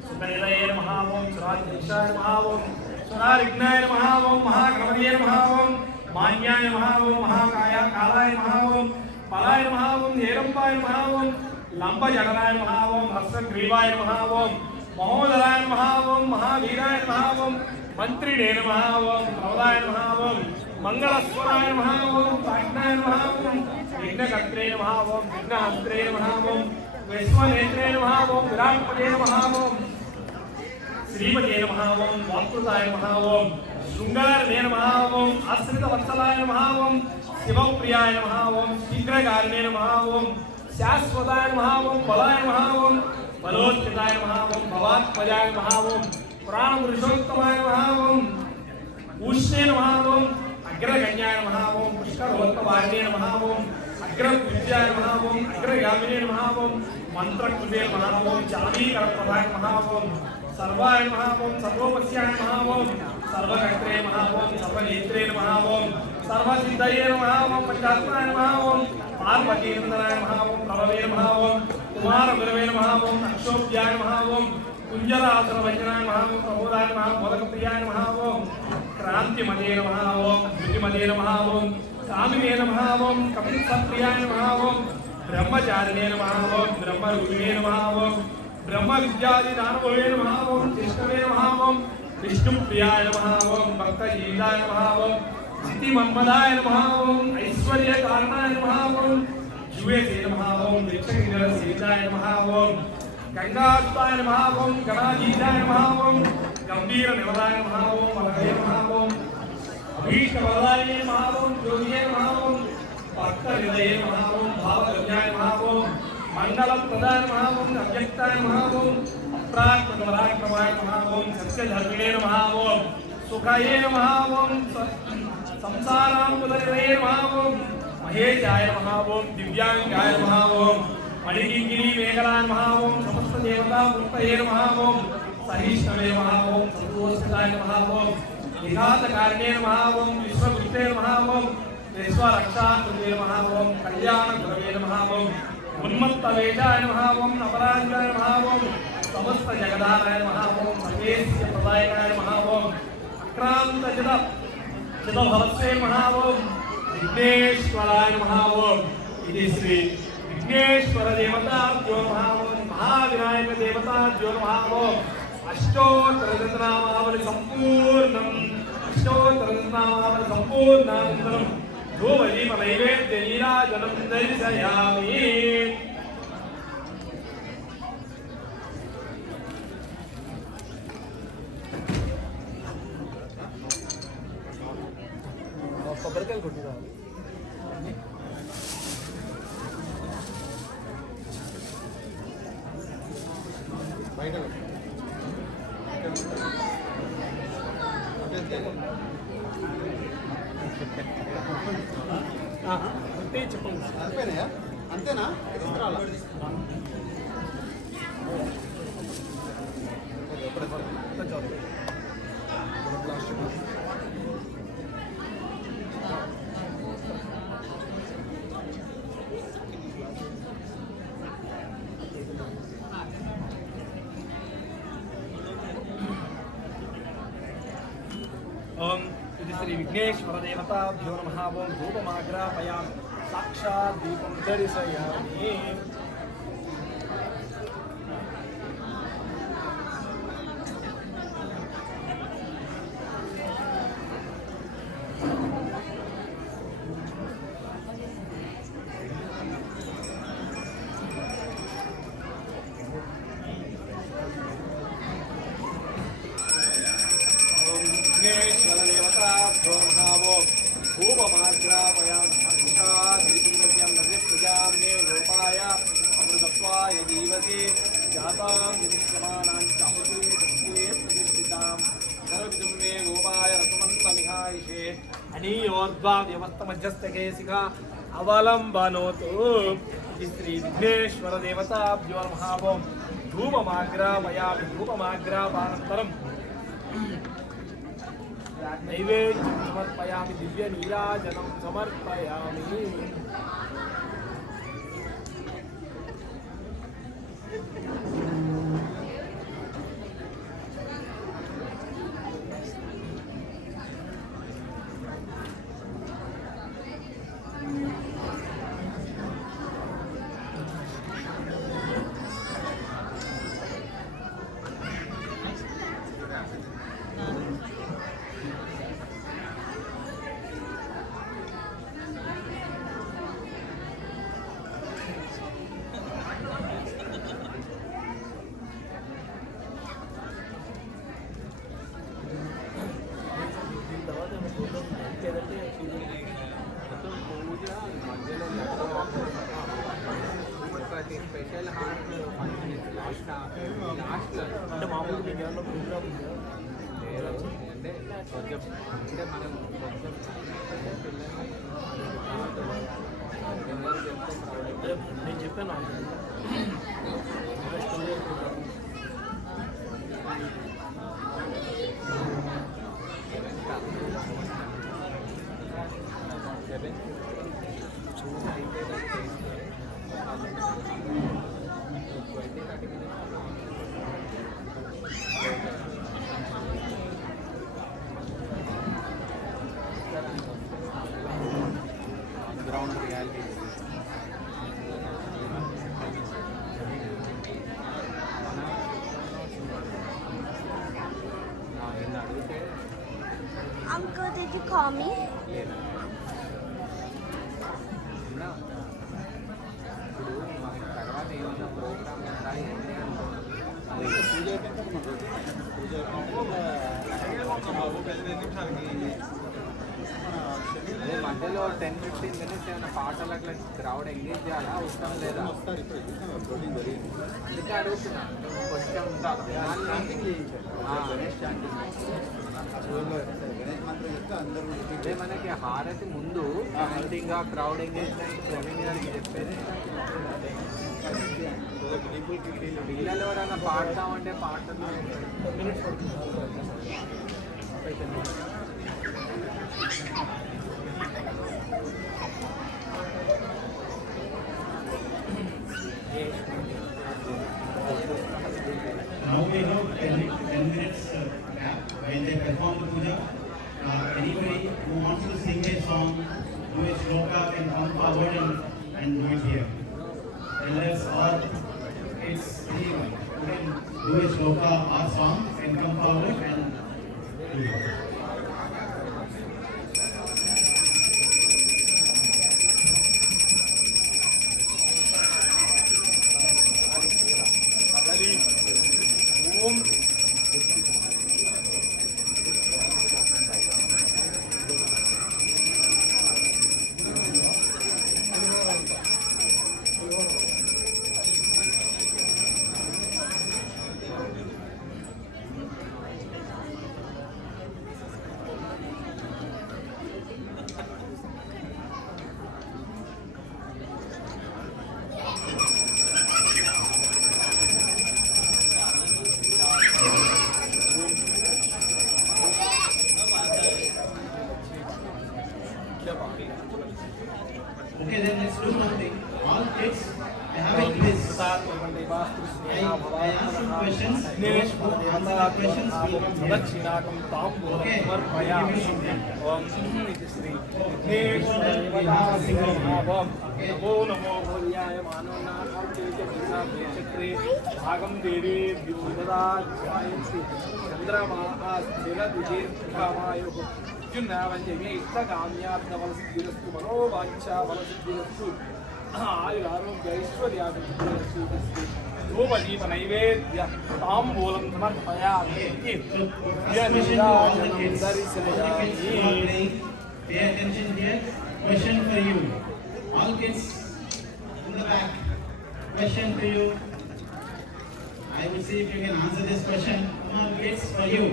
सुनयनाय नमः ओम सुराध्यक्षाय नमः ओम सुरारिघ्नाय नमः ओम महागणपतये नमः ओम मान्याय नमः ओम महाकाय कालाय नमः ओम बलाय नमः ओम हेरंबाय नमः ओम लंबजठराय नमः ओम हस्तग्रीवाय नमः ओम महोदराय नमः ओम महावीराय नमः ओम मंत्रिणे नमः ओम प्रवदाय नमः ओम मंगलस्वराय नमः ओम प्राज्ञाय नमः ओम विघ्नकर्त्रे नमः ओम विघ्नहस्त्रे नमः ओम विश्वनेत्रे नमः ओम विराटपते नमः ओम श्रीमते नमः ओम वाक्कृताय नमः ओम शृंगारणे नमः ओम आश्रितवत्सलाय नमः ओम शिवप्रियाय नमः ओम शीघ्रकारिणे नमः ओम शाश्वताय नमः ओम बलाय नमः ओम बलोत्थिताय नमः ओम भवात्मजाय नमः ओम पुराणपुरुषोत्तमाय नमः ओम उष्णे नमः ओम अग्रगण्याय नमः ओम पुष्करोत्तवारिणे नमः ओम अग्रपूज्याय नमः ओम अग्रगामिने नमः ओम मंत्रकृते नमः ओम चावीकरप्रभाय नमः ओम सर्वाय नमः ओम सर्वोपस्याय नमः ओम सर्वकर्त्रे नमः ओम सर्वनेत्रे नमः ओम सर्वसिद्धये नमः ओम पंचात्माय नमः ओम पार्वतीनंदनाय नमः ओम प्रभवे नमः ओम कुमारगुरवे नमः ओम अक्षोभ्याय नमः ओम कुंजरासुरवंजनाय नमः ओम प्रबोधाय नमः मोदकप्रियाय नमः ओम क्रांतिमते नमः ओम द्युतिमते नमः ओम कामिने नमः ओम कपिलप्रियाय नमः ओम ब्रह्मचारिणे नमः ओम ब्रह्मरूपिणे नमः ओम ब्रह्म विद्यादिदानवे नमः ओम विष्णवे नमः ओम विष्णुप्रियाय नमः ओम भक्तजीविताय नमः ओम सिद्धिमन्मदाय नमः ओम ऐश्वर्यकारणाय नमः ओम जुवेसे नमः ओम वृक्षगिरिसेविताय नमः ओम गंगासुताय नमः ओम गणाधीशाय नमः ओम गंभीरनिवदाय नमः ओम वरदे नमः ओम अभीष्टवरदाय नमः ओम ज्योतिये नमः ओम भक्तहृदये नमः ओम भावगम्याय नमः ओम मंगलप्रदाय नमः ओम अव्यक्ताय नमः ओम अप्राकृतवराक्रमाय नमः ओम सत्यधर्मिणे नमः ओम सुखाये नमः ओम संसारामुदये नमः ओम महेशाय नमः ओम दिव्यांगाय नमः ओम मणिगिरी मेघलाय नमः ओम समस्त देवता मूर्तये नमः ओम सहिष्णवे नमः ओम सर्वोत्थिताय नमः ओम विघातकारिणे नमः ओम विश्वगुरुते नमः ओम विश्वरक्षाकृते नमः ओम कल्याणगुरवे नमः ओम उन्मत्तवेशाय नमः ओम अपराजिताय नमः ओम समस्त जगदाराय नमः ओम सर्वेस्य प्रदायकाय नमः ओम अक्रान्तचिदभवत्से नमः ओम विघ्नेश्वराय नमः ओम इति श्री विघ्नेश्वर देवताभ्यो नमः ओम महाविनायक देवताभ्यो नमः ओम अष्टोत्तरनामावली सम्पूर्णानन्तरं धूपदीपनैवेद्यनीराजनं दर्शयामि। కొబ్బరికాయలు కొట్టిరా బయట అంటే చెప్పండి అంతేనా అంతేనా ओम इति श्री विघ्नेश्वर देवताभ्यो नमः ओम धूपमाग्रापयामि साक्षात् दीपं दर्शयामि। जातां ऊर्ध्वाव्यवस्थमध्यस्थके शिखा अवलम्बनोतु श्री विघ्नेश्वर देवताभ्यो नमः ओं धूपमाग्रापयामि धूपमाग्रापानन्तरं नैवेद्यं समर्पयामि दिव्यनीराजनं समर्पयामि స్పెషల్ హార్ట్ లాస్ట్ అంటే మామూలుగా మీకు ఏమన్నా ప్రోగ్రామ్ ఉందా అంటే కొంచెం అంటే మనం కొంచెం అదే నేను చెప్పాను గ్రౌండ్ రియాలిటీ నిన్న అడిగితే Uncle, did you call me? లేదు అవునా? ఇప్పుడు మనకి తర్వాత ఏమన్నా ప్రోగ్రామ్ ఉందా ఏంటి అదే మధ్యలో 10-15 minutes ఏమైనా పాటలు అట్లా క్రౌడ్ ఎంగేజ్ చేయాలా అవసరం లేదా అందుకే అడుగుతున్నా కొంచెం అదే మనకి హారతి ముందు గా క్రౌడ్ ఎంగేజ్మెంట్ ప్రవీణ్ గారికి చెప్పేది పిల్లలు ఎవరైనా పాడతామంటే పాటలు Now we have 10 minutes gap while they perform the puja. Anybody who wants to sing a song, do a shloka, can come forward and do it here. Elders or kids, anyone who can do a shloka or song can come forward and do it. Om Okay, then let's do one thing. All kids, they have a quiz. I ask you questions. Those who answer the questions will come here. దక్షిణాకం తాంబూలం Okay. సమర్పయామి Give me ఓం ఇది శ్రీ విఘ్నేశ్వరాభం నమో నమో భూయాయ మానవనాథే భాగం దేవేభ్యో దదాధ్యాయంతి చంద్రమాహ స్థిరదిజీర్ఘమాయు జున్నావంజమే ఇష్టకామ్యార్థవలసిద్ధిరస్తు మనోవాంఛావలసిద్ధిరస్తు ఆయురారోగ్య ఐశ్వర్యాభివృద్ధిరస్తు ధూపదీప నైవేద్య తాంబూలం సమర్పయామి Question to all the kids. All the kids who are playing, pay attention here. Question for you. All kids in the back. Question to you. I will see if you can answer this question. Come on, kids, for you.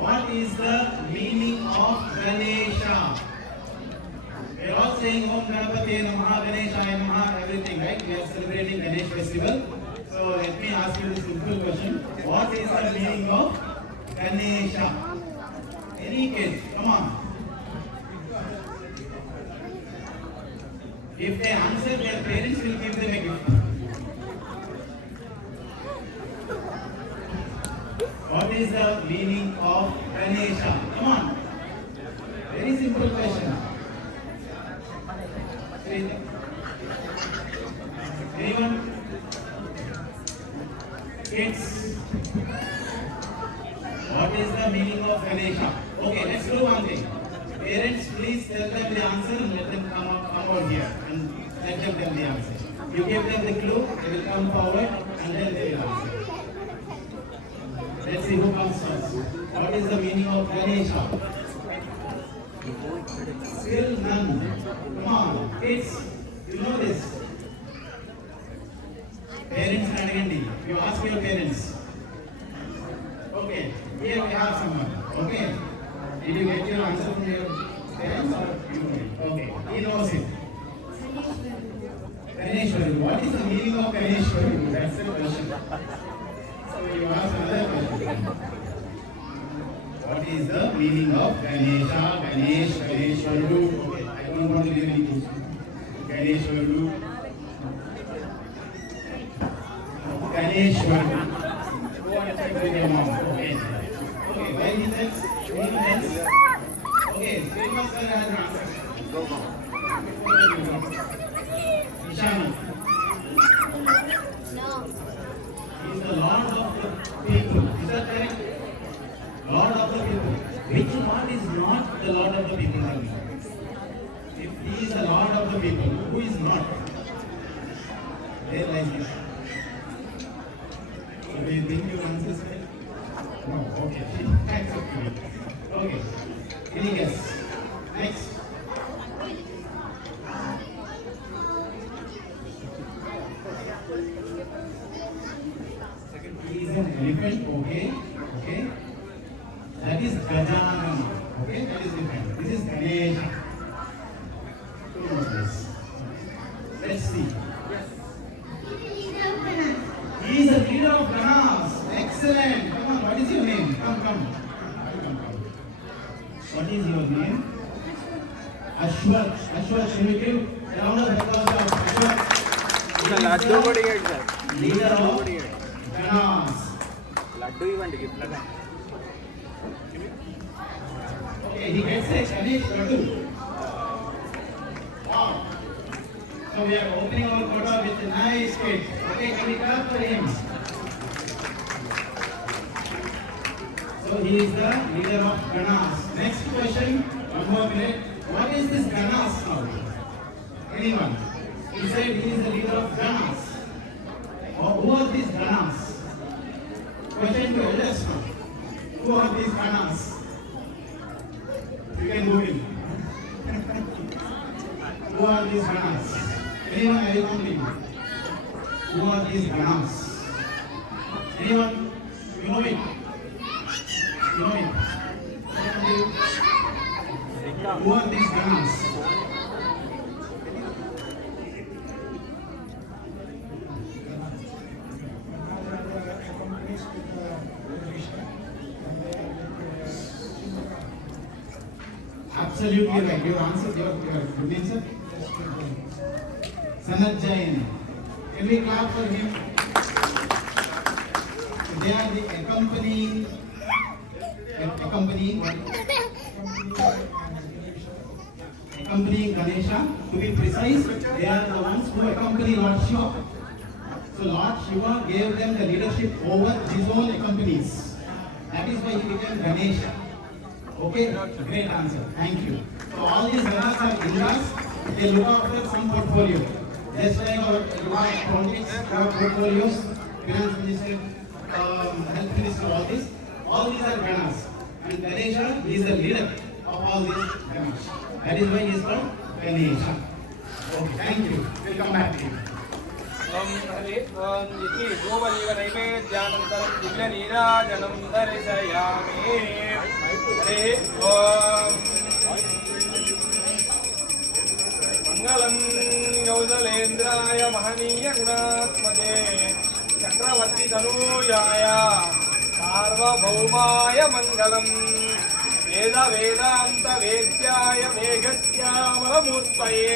What is the meaning of Ganesha? saying Om Ganapati Namaha, Ganeshaya Namaha, everything, right? We are celebrating Ganesh festival. So let me ask you this simple question. What is the meaning of Ganesha? Any kid, come on. If they answer, their parents will give them a gift. What is the meaning of Ganesha? Come on. Very simple question. Anyone? Kids? What is the meaning of Ganesha? Okay, let's do one thing. Parents, please tell them the answer and let them come out here and let them tell the answer. You give them the clue, they will come forward and then they will answer. Let's see who comes first. What is the meaning of Ganesha? Still none. Come on, kids, you know this. Parents Nadagandi, you ask your parents. Okay, here we have someone. Okay, did you get your answer from your parents or you know it? Okay, he knows it. Ganeshwaru. What is the meaning of Ganeshwaru? That's the question. So you ask another question. What is the meaning of Ganesha, Ganesh, Ganeshwaru? Okay, I don't want to give any clues. Ganeshwaru. Ganeshwaru. Go on and check with your mom. Okay. Okay, where is it? Okay, Srinivas sir has an answer. Ishani. No. He is the Lord of the people. Is that correct? Lord of the people. Which one is not the Lord of the people? If he is the Lord of the people, who is not? Where lies this? So do you think your answer is right? No. Okay. Thanks. Okay. Any guess? Next. He is an elephant. Okay. Okay. That is Gajanana. Okay, that is different. This is Ganesha. Two more this. Let's see. He is a leader of Ganas. Excellent. Come on, what is your name? Come. What is your name? Ashwat. Ashwat, can you give a round of applause to Ashwat? Laddu కూడా ఇవ్వండి sir. Leader laddu of కూడా ఇవ్వండి. Ganas. Laddu ఇవ్వండి gift లాగా. Okay, he gets a Ganesh Laddu. Wow. So we are opening our quota with a nice cake. Okay, can we clap for him? So he is the leader of Ganas. Next question, one more minute. What is this Ganas now? Anyone? He said he is the leader of Ganas. Or who are these Ganas? Question to elders now. Who are these Ganas? You can Google. Who are these Ganas? Anyone? I will complete. Who are these Ganas? Anyone? You know it? You know it? Who are these Ganas? Absolutely right. You answered your good name, sir? Sanat Jain. Can we clap for him? They are the accompanying Ganesha. To be precise, they are the ones who accompany Lord Shiva. So Lord Shiva gave them the leadership over his own accompanies. That is why he became Ganesha. Okay, great answer. Thank you. So all these Ganas are Indras. They look after some portfolio. Just like our politics, our portfolios, finance minister, health minister, all these are Ganas. And Ganesha is the leader of all these Ganas. That is why he is called Ganesha. Okay, thank you. We'll come back to you. इति गोवलीव नैवेद्यानन्तरं दिव्यनीराजनं दर्शयामि हरिः ओम् मंगलं कौसलेन्द्राय महनीय गुणात्मजे चक्रवर्ती तनूजाय सार्वभौमाय मंगलम् वेद वेदांत वेद्याय मेघश्यामलमूर्तये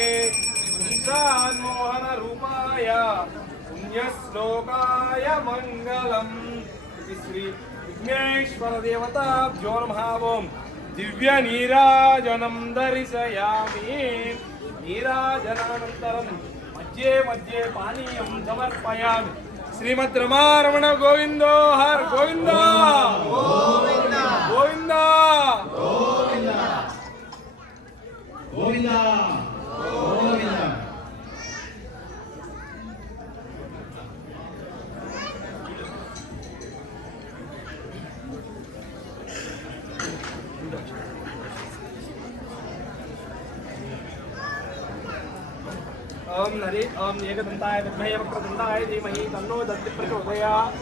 पुंसान्मोहन रूपाय पुण्यश्लोकाय मंगलम् श्री विघ्नेश्वर देवताभ्यो नमः। ओम दिव्य नीराजनं दर्शयामि। नीराजनानन्तरं मध्ये मध्ये पानीयं समर्पयामि। श्रीमद् रमारमण गोविंदो हर गोविंद गोविंद गोविंद Govinda, Govinda. ओम नरि ओम एकदंताय विद्महे वक्रतुंडाय धीमहि तन्नो दन्ति प्रचोदयात्।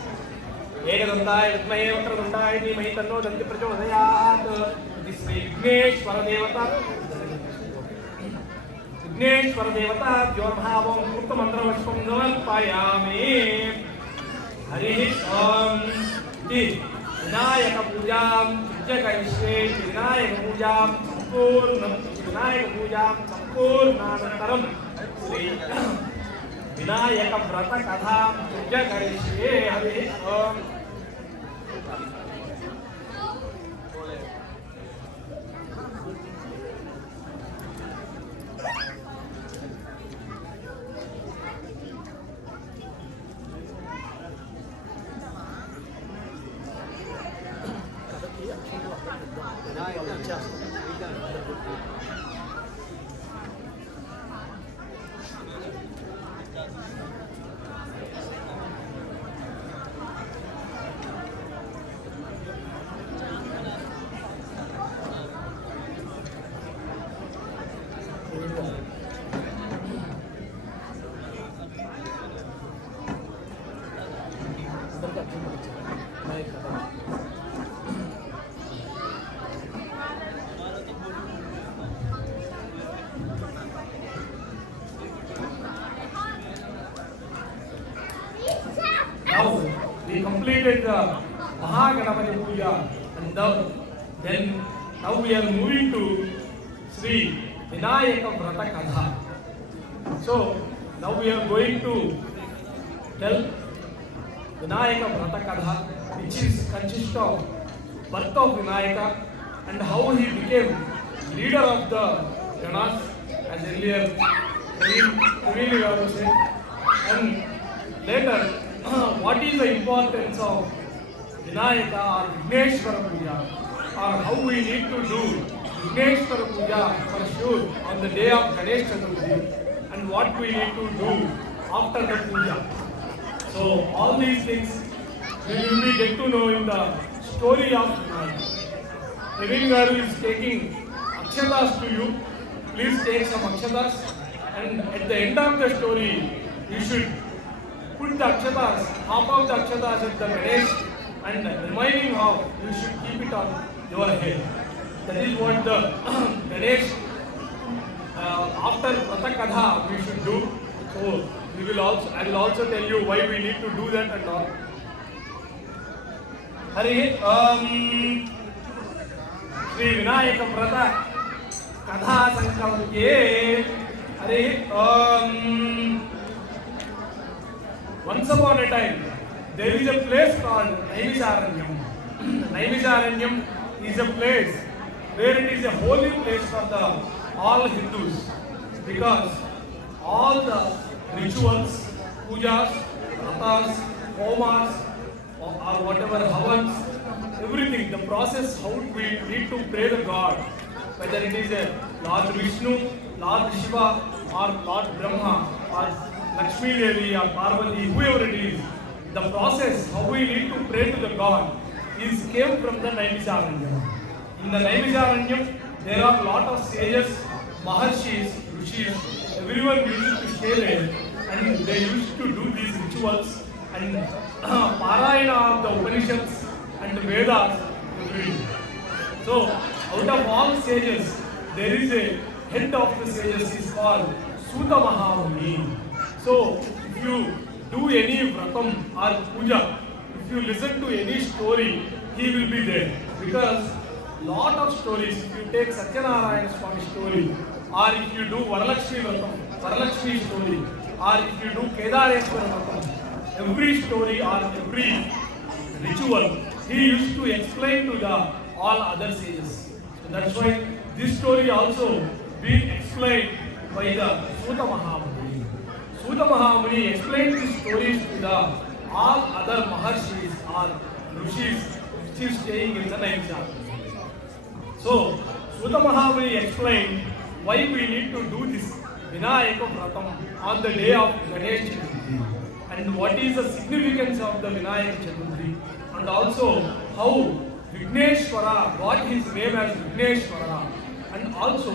एकदंताय विद्महे वक्रतुंडाय धीमहि तन्नो दन्ति प्रचोदयात्। श्री विघ्नेश्वर देवता जो भावं कृतमन्त्रपुष्पं समर्पयामि। हरि ओम विनायक पूजां करिष्ये। विनायक पूजां संपूर्णानन्तरं श्री विनायक व्रत कथां करिष्ये। हरि ओम Now we completed the Mahaganapati Puja, and then now we are moving to Sri Vinayaka Vrata Katha. So now we are going to tell Vinayaka Vrata Katha, which is consists of birth of Vinayaka and how he became leader of the Ganas, as earlier said, and later what is the importance of Vinayaka or Vigneshwara Puja, or how we need to do Vigneshwara Puja for sure on the day of Ganesh Chaturthi, and what we need to do after the puja. So all these things we will be get to know in the story of Vinayaka. Naveen Garu is taking akshatas to you. Please take some akshatas, and at the end of the story you should put the akshatas, half of the akshatas at the Ganesh, and remaining half you should keep it on your head. That is what the Ganesh after Vrata Katha we should do. So I will also tell you why we need to do that and all. Hari Sri Vinayaka Vrata Katha Sankalpye. Hari once upon a time, there is a place called Naimisharanyam. Naimisharanyam is a place where it is a holy place for all Hindus, because all the rituals, pujas, vratas, homas, or whatever havans, everything, the process how we need to pray the God, whether it is a Lord Vishnu, Lord Shiva, or Lord Brahma, or Lakshmi Devi or Parvati, whoever it is, the process how we need to pray to the God came from the Naimisharanyam. In the Naimisharanyam, there are lot of sages, Maharshis, Rishis, everyone used to stay there, and they used to do these rituals and Parayana of the Upanishads and the Vedas every day. So, out of all sages, there is a head of the sages is called Suta Mahamuni. So, if you do any vratam or puja, if you listen to any story, he will be there. Because lot of stories, if you take Satyanarayana Swami story, or if you do Varalakshmi vratam, Varalakshmi story, or if you do Kedareswara vratam, every story or every ritual, he used to explain to the all other sages. So that's why this story also being explained by the Suta Mahamuni. Suta Mahamuni explained these stories to the all other Maharshis or Rishis which is staying in the ninth chapter. So Suta Mahamuni explained why we need to do this Vinayaka Vratam on the day of Ganesh Chaturthi, and what is the significance of the Vinayaka Chaturthi, and also how Vigneshwara got his name as Vigneshwara, and also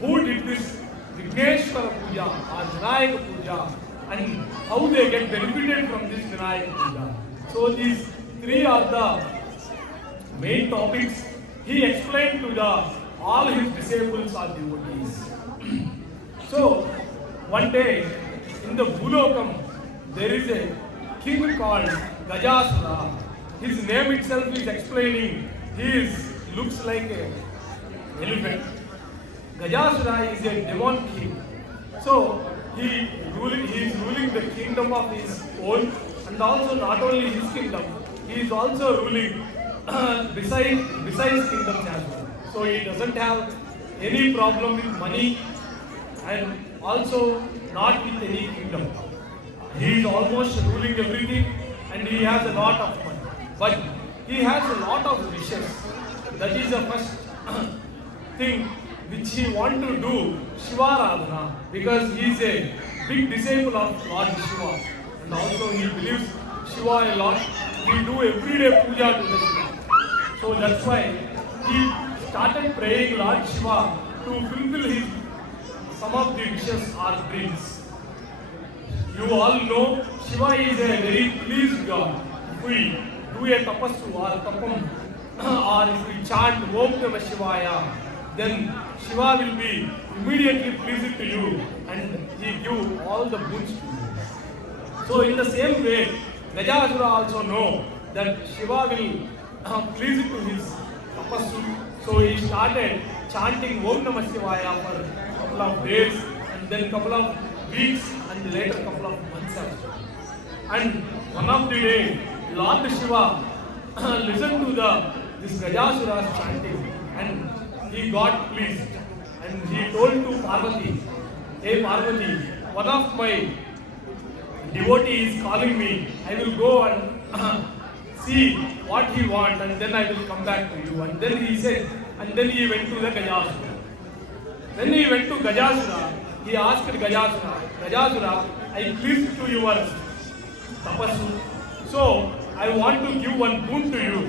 who did this Vigneshwara Puja or Vinayaka Puja, and how they get benefited from this Vinayaka Puja. So these three are the main topics he explained to all his disciples or devotees. So one day in the Bhulokam there is a king called Gajasura. His name itself is explaining he looks like an elephant. Gajasura is a demon king. So he is ruling the kingdom of his own, and also not only his kingdom, he is also ruling besides kingdoms as well. So he doesn't have any problem with money and also not with any kingdom. He is almost ruling everything and he has a lot of money. But he has a lot of wishes. That is the first thing which he wants to do, Shiva Radhana, because he is a big disciple of Lord Shiva. And also he believes Shiva a lot. He do everyday puja to the Shiva. So that's why he started praying Lord Shiva to fulfill some of the wishes or dreams. You all know Shiva is a very pleased God. If we do a tapassu or tapam, or if we chant Om Namah Shivaya, then Shiva will be immediately pleased to you and he give all the boons to you. So in the same way, Gajasura also know that Shiva will please to his tapassu. So he started chanting Om Namah Shivaya for a couple of days and then couple of weeks and later couple of months also. And one of the day, Lord Shiva listened to this Gajasura's chanting and he got pleased and he told to Parvati, "Hey Parvati, one of my devotees is calling me. I will go and see what he wants and then I will come back to you." And then he said, and then he went to the Gajasura. When he went to Gajasura, he asked Gajasura, "Gajasura, I pleased to your tapassu. So I want to give one boon to you.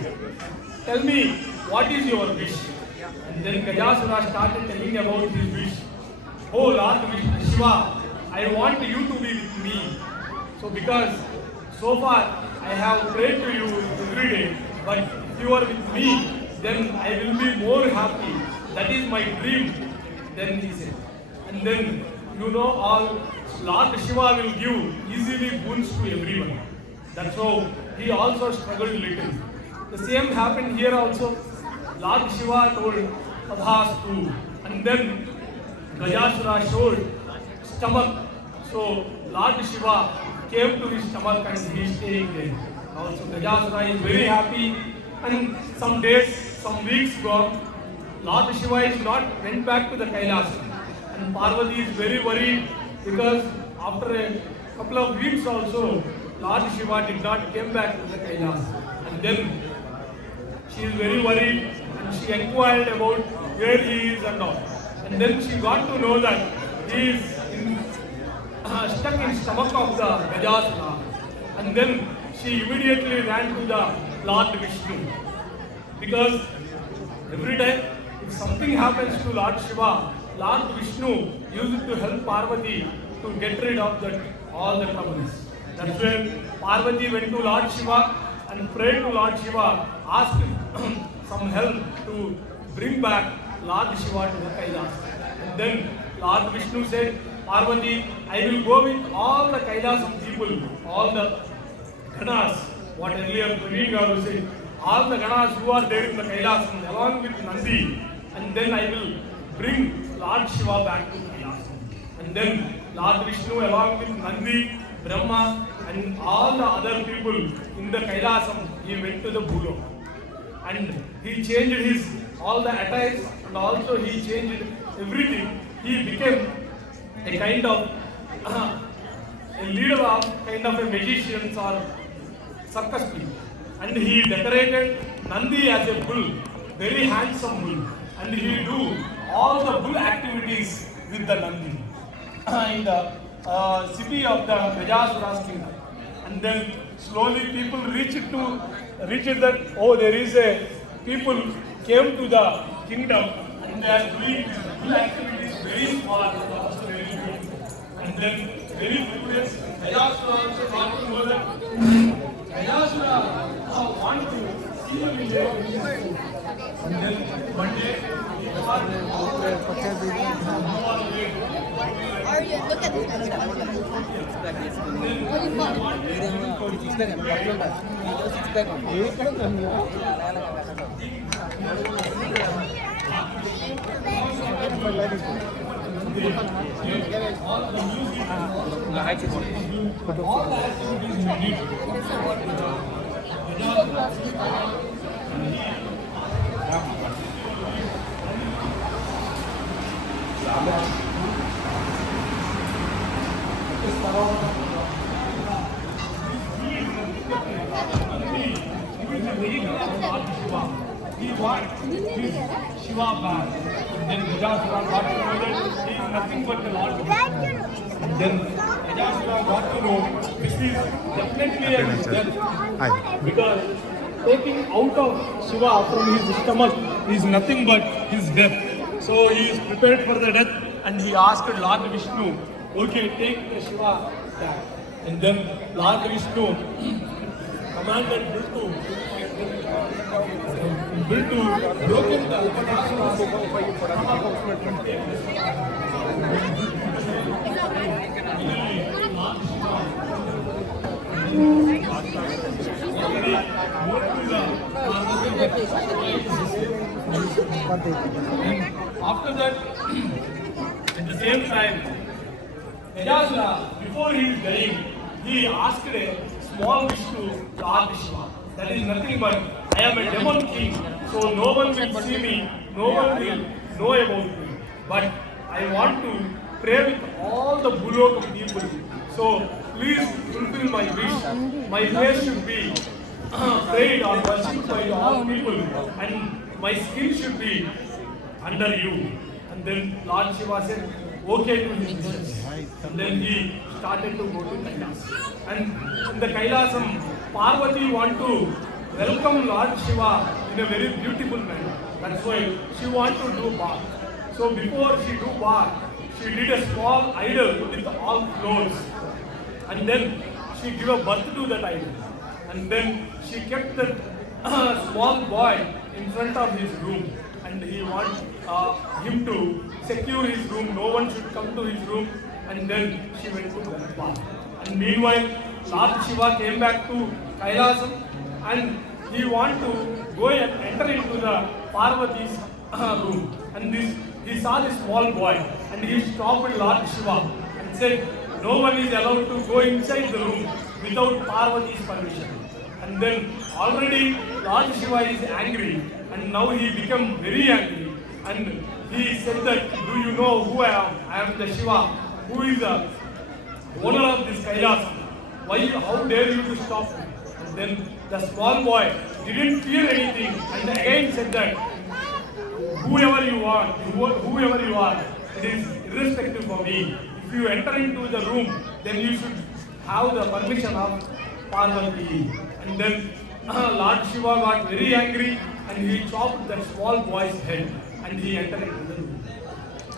Tell me, what is your wish?" And then Gajasura started telling about his wish. "Oh Lord Shiva, I want you to be with me. So because so far I have prayed to you every day, but if you are with me, then I will be more happy. That is my dream." Then he said. And then all Lord Shiva will give easily boons to everyone. That's how he also struggled a little. The same happened here also. Lord Shiva told Tadhastu, and then Gajasura showed stomach. So Lord Shiva came to his stomach and he is staying there. Also Gajasura is very happy, and some days, some weeks gone, Lord Shiva is not went back to the Kailas. And Parvati is very worried because after a couple of weeks also, Lord Shiva did not came back to the Kailas. And then she is very worried and she inquired about where he is and all. And then she got to know that he is stuck in stomach of the Gajasura. And then she immediately ran to the Lord Vishnu. Because every time if something happens to Lord Shiva, Lord Vishnu used to help Parvati to get rid of all the troubles. That's when Parvati went to Lord Shiva and prayed to Lord Shiva, asked some help to bring back Lord Shiva to the Kailas. And then Lord Vishnu said, Parvati, I will go with all the Kailasam people, all the Ganas, what earlier Praveen Garu said, all the Ganas who are there in the Kailasam along with Nandi, and then I will bring Lord Shiva back to Kailasam. And then Lord Vishnu along with Nandi, Brahma and all the other people in the Kailasam, he went to the Bhulok. And he changed his all the attires and also he changed everything. He became a kind of a leader of kind of a magicians or circus people. And he decorated Nandi as a bull, very handsome bull. And he do all the bull activities with the Nandi in the city of the Gajasura's kingdom. And then slowly people reached that, oh, there is a people came to the kingdom and they are doing bull activities very small, also very beautiful. And then very curious, Gajasura also got to know that Gajasura want to see him in the and then one day, Look at this. He wants his Shiva back. And then Gajasura got to know that he is nothing but the Lord. And then Gajasura got to know this is definitely a death. Because taking out of Shiva from his stomach is nothing but his death. So he is prepared for the death and he asked Lord Vishnu, okay, take the Shiva back. And then Lord Vishnu commanded Biltu broken the after that, at the same time, Gajasura, before he is dying, he asked a small wish to Lord Shiva. That is nothing but, I am a demon king, so no one will see me, no one will know about me. But I want to pray with all the Bhulok people. So please fulfill my wish. My face should be prayed or worshipped by all people, and my skin should be under you. And then Lord Shiva said, okay to his wishes. And then he started to go to Kailas. And in the Kailasam, Parvati want to welcome Lord Shiva in a very beautiful manner. That's why she want to do bath. So before she do bath, she did a small idol with all floors. And then she gave a birth to that idol. And then she kept that small boy in front of his room. And he want him to secure his room. No one should come to his room. And then she went to that bath. And meanwhile, Lord Shiva came back to Kailasam and he want to go and enter into the Parvati's room. And he saw this small boy and he stopped Lord Shiva and said, no one is allowed to go inside the room without Parvati's permission. And then already Lord Shiva is angry and now he become very angry. And he said that, do you know who I am? I am the Shiva, who is the owner of this Kailasam. Why, how dare you to stop me? And then the small boy didn't fear anything and again said that, whoever you are, it is irrespective for me. If you enter into the room, then you should have the permission of Parvati. And then Lord Shiva got very angry and he chopped that small boy's head and he entered into the room.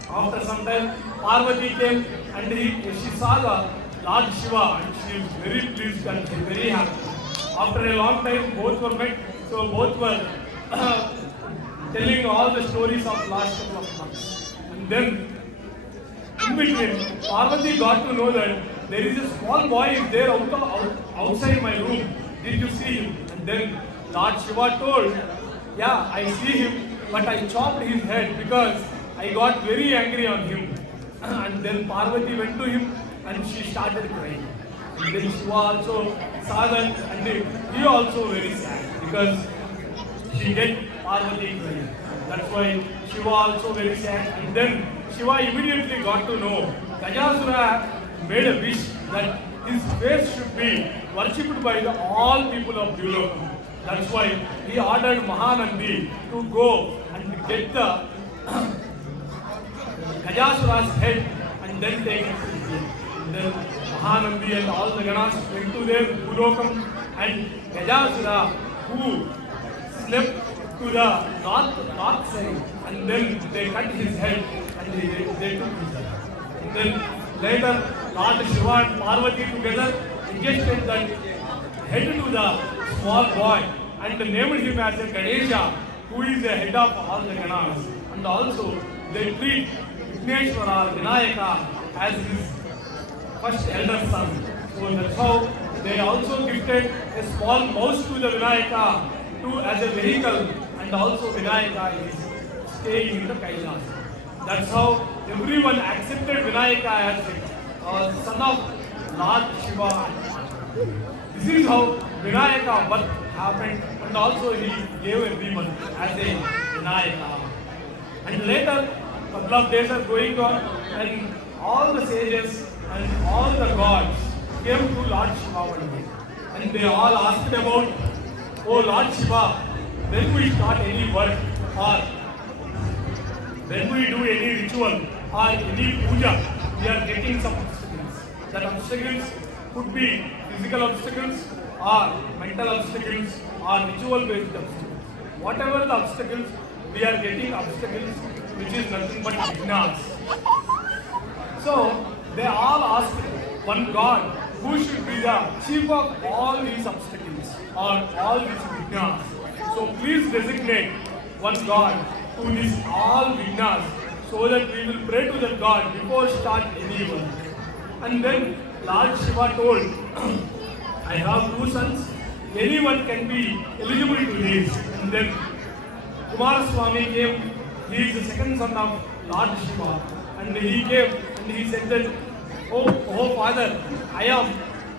After some time, Parvati came and she saw the Lord Shiva and she was very pleased and very happy. After a long time, both were met, so both were telling all the stories of last couple of months. And then in between, Parvati got to know that there is a small boy is there outside my room. Did you see him? And then Lord Shiva told, yeah, I see him, but I chopped his head because I got very angry on him. And then Parvati went to him and she started crying. And then Shiva also saw that and he also very sad because she get Parvati crying. That's why Shiva also very sad. And then Shiva immediately got to know Gajasura made a wish that his face should be worshipped by all people of Dulokam. That's why he ordered Mahanandi to go and get the Gajasura's head and then take it to him. And then Mahanandi and all the Ganas went to their Dulokam and Gajasura, who slept to the north side, and then they cut his head and they took his head. And then later Lord Shiva and Parvati together ingested that head to the small boy and named him as a Ganesha, who is the head of all the Ganas. And also they treat Vigneshwara Vinayaka as his first elder son. So that's how they also gifted a small mouse to the Vinayaka as a vehicle, and also Vinayaka is staying in the Kailas. That's how everyone accepted Vinayaka as a son of Lord Shiva. This is how Vinayaka birth happened, and also he gave a rebirth as a Vinayaka. And later, a couple of days are going on, and all the sages and all the gods came to Lord Shiva one day, and they all asked about, oh Lord Shiva, when we start any work or when we do any ritual or any puja, we are getting some obstacles. That obstacles could be physical obstacles or mental obstacles or ritual based obstacles. Whatever the obstacles, we are getting obstacles which is nothing but vignas. So they all asked one God who should be the chief of all these obstacles or all these vignas. So please designate one God to these all vignas so that we will pray to that God before start any work. And then Lord Shiva told, I have two sons, anyone can be eligible to these. And then Kumaraswamy came, he is the second son of Lord Shiva, and he came and he said that, oh Father, I am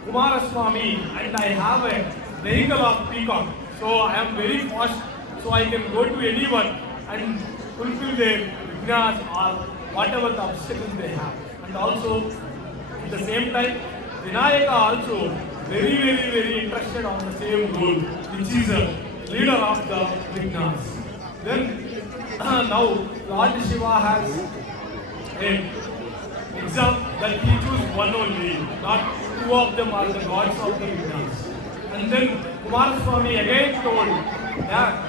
Kumaraswamy and I have a vehicle of peacock. So I am very fast, so I can go to anyone and fulfill their vignas or whatever the obstacles they have. And also, at the same time, Vinayaka also very interested on the same role, which is a leader of the vignas. Then now Lord Shiva has an exam that he choose one only, not two of them are the gods of the vignas. And then Kumaraswamy again told that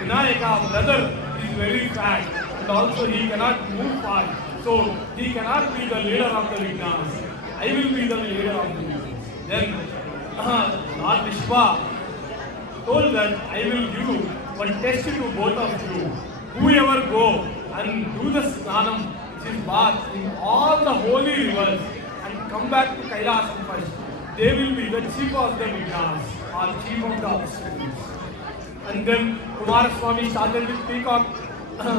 Vinayaka brother is very fat and also he cannot move far. So he cannot be the leader of the vignas. I will be the leader of the vignas. Then Lord Shiva told that I will give one test to both of you. Whoever go and do the snanam, which is bath in all the holy rivers and come back to Kailasam first, they will be the chief of the vignas or chief of the obstacles. And then Kumaraswamy started with peacock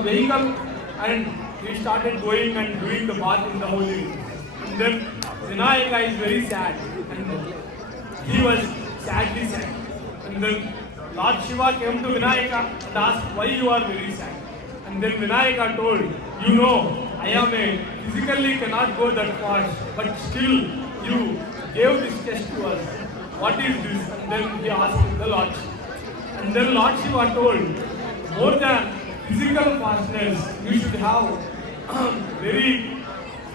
vehicle and he started going and doing the bath in the holy rivers. And then Vinayaka is very sad and he was sadly sad. And then Lord Shiva came to Vinayaka and asked why you are very sad. And then Vinayaka told, you know, I am physically cannot go that fast, but still you gave this test to us. What is this? And then he asked the Lord Shiva. And then Lord Shiva told, more than physical fastness, you should have very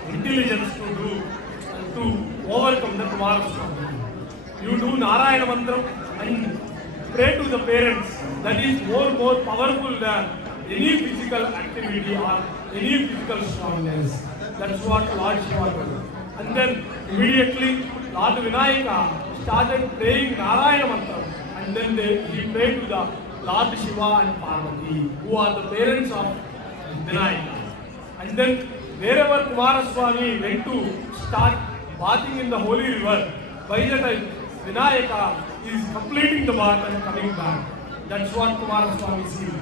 intelligence to do and to overcome the Kumaraswamy. You do Narayana Mantram and pray to the parents. That is more powerful than any physical activity or any physical strongness. That's what Lord Shiva told. And then immediately Lord Vinayaka started praying Narayana Mantram. And then he prayed to the Lord Shiva and Parvati, who are the parents of Vinayaka. And then wherever Kumaraswamy went to start bathing in the holy river, by the time Vinayaka is completing the bath and coming back. That's what Kumaraswamy sees.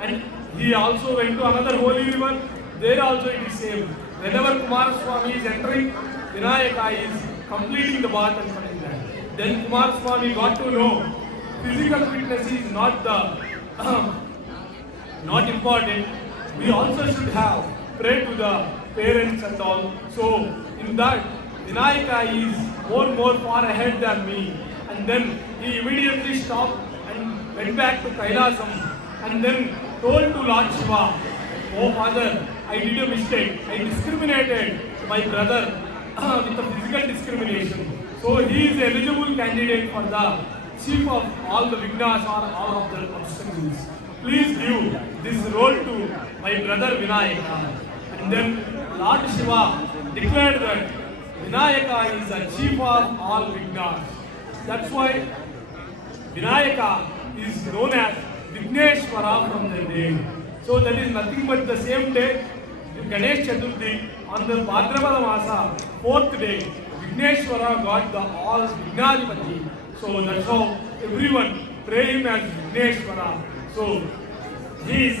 And he also went to another holy river. There also it is same. Whenever Kumaraswamy is entering, Vinayaka is completing the bath and coming back. Then Kumaraswamy got to know physical fitness is not the not important. We also should have pray to the parents and all. So in that, Vinayaka is more far ahead than me. And then he immediately stopped and went back to Kailasam and then told to Lord Shiva, "Oh Father, I did a mistake. I discriminated my brother with a physical discrimination. So he is eligible candidate for the chief of all the vignas or all of the obstacles. Please give this role to my brother Vinayaka." And then Lord Shiva declared that Vinayaka is the chief of all vignas. That's why Vinayaka is known as Vigneshwara from the day. So that is nothing but the same day, Ganesh Chaturthi, on the Bhadrapada Masa, 4th day, Vigneshwara got the all Vignadipati. So that's how everyone pray him as Vigneshwara. So he is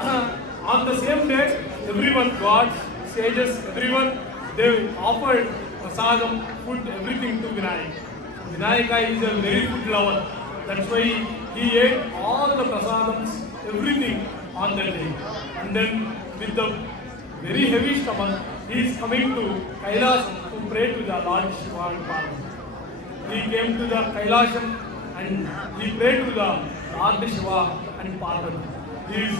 on the same day, everyone, gods, sages, everyone, they offered prasadam, food, everything to Vinayaka. Vinayaka is a very good lover. That's why he ate all the prasadams, everything on that day. And then with the very heavy stomach, he is coming to Kailasam to pray to the Lord Shiva and Parvati. He came to the Kailasham and he prayed to the Lord Shiva and Parvati. He is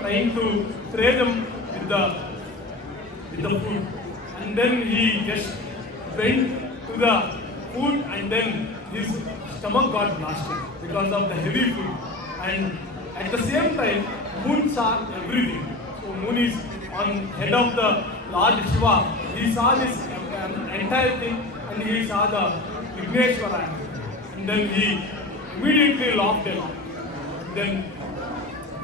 trying to pray them with the food. And then he just went to the food and then his stomach got blasted because of the heavy food. And at the same time, Moon saw everything. So Moon is on head of the Lord Shiva. He saw this entire thing and he saw the Vigneshwara. And then he immediately laughed a lot. And then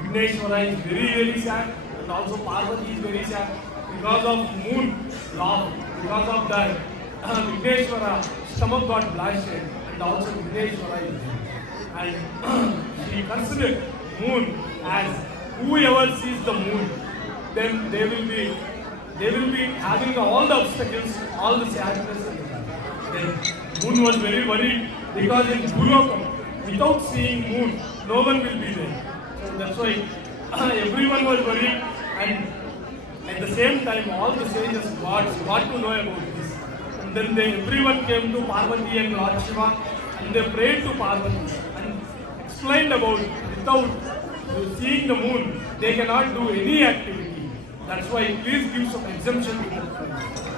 Vigneshwara is very sad and also Parvati is very sad because of Moon laugh. Because of that, Vigneshwara stomach got blasted and also Vigneshwara is dead. And she considered Moon as whoever sees the moon, then they will be having all the obstacles, all the sadness. Then Moon was very worried because in Bhulokam, without seeing Moon, no one will be there. So that's why everyone was worried, and at the same time all the sages, gods, got to know about this. And then everyone came to Parvati and Lord Shiva and they prayed to Parvati and explained about without seeing the moon, they cannot do any activity. That's why please give some exemption to them.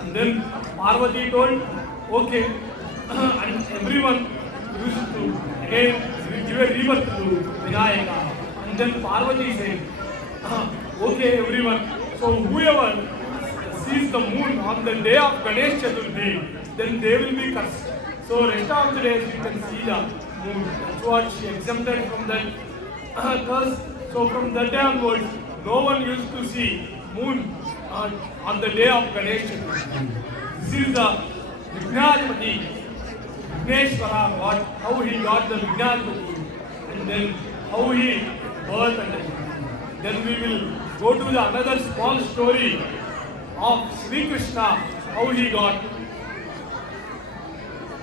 And then Parvati told, okay, and everyone used to again give a rebirth to Vinayaka. And then Parvati said, okay everyone, so whoever sees the moon on the day of Ganesh Chaturthi, then they will be cursed. So rest of the days you can see the moon. That's what she exempted from that curse. So from that day onwards, no one used to see moon on the day of Ganesh Chaturthi. This is the Vignadipati, Vigneshwara, how he got the Vignadipati, and then how he birthed and everything. Then we will go to the another small story of Sri Krishna, how he got.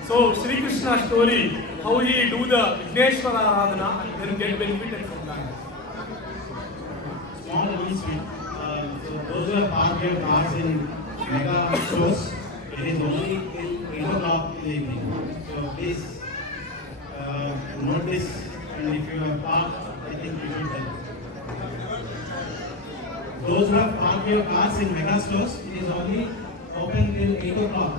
So Sri Krishna story, how he do the Vigneshwara Aradhana and then get benefited from that. Small announcement. So those who have parked their cars in mega stores, it is only till 8 o'clock in the evening. So please note this, and if you have parked, I think you should help. Those who have parked your cars in mega stores, it is only open till 8 o'clock.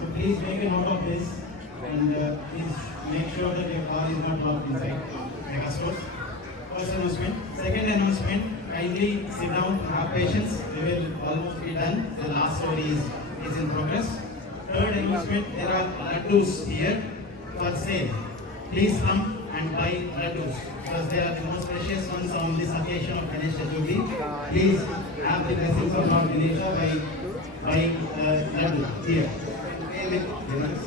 So please make a note of this and please make sure that your car is not locked inside mega stores. First announcement. Second announcement, kindly sit down, have patience. We will almost be done. The last story is in progress. Third announcement, there are laddus here for sale. Please come and buy laddus because they are the most precious ones on this occasion of Ganesh Chaturthi. Please have the blessings of Lord Ganesha by buying laddu here. Pay with Ganesh.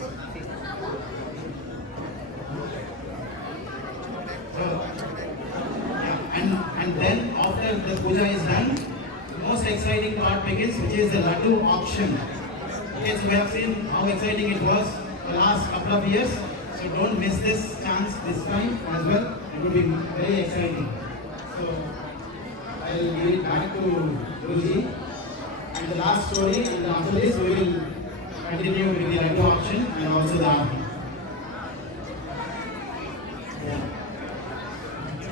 So, yeah, and then after the puja is done, the most exciting part begins, which is the laddu auction. Okay, so we have seen how exciting it was the last couple of years. So don't miss this chance this time as well. It will be very exciting. So I'll give it back to Guruji. And the last story, and after this we will continue with the laddu auction and also the army.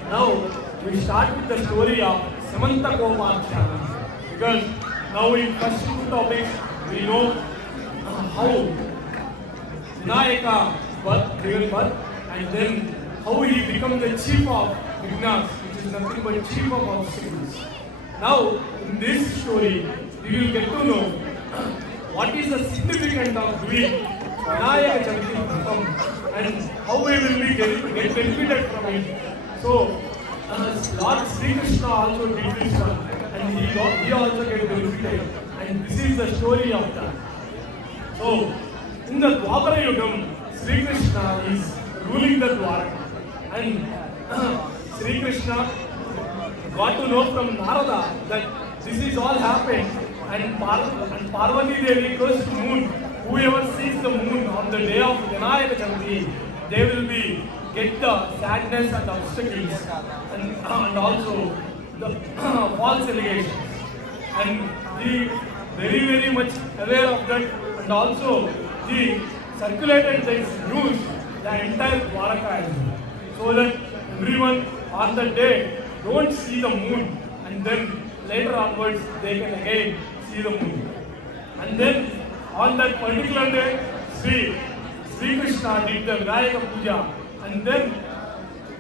Now we start with the story of Samanta Kopakhshana, because now in first two topics we know how Vinayaka given birth, and then how he become the chief of Vignas, which is nothing but chief of obstacles. Now in this story we will get to know what is the significance of doing Vinayaka Chaturthi Vratam and how we will be get benefited from it. So Lord Sri Krishna also did this one, and he also get benefited, and this is the story of that. So in the Dwapara Yugam, Sri Krishna is ruling the Dwaraka, and Sri Krishna got to know from Narada that this is all happened, and Parvati Devi goes to moon. Whoever sees the moon on the day of Vinayaka Chaturthi, they will get the sadness and obstacles, and also the false allegations. And he very much aware of that, and also he circulated this news the entire Dwaraka as well, so that everyone on that day don't see the moon, and then later onwards they can again see the moon. And then on that particular day, Sri Krishna did the Vinayaka Puja, and then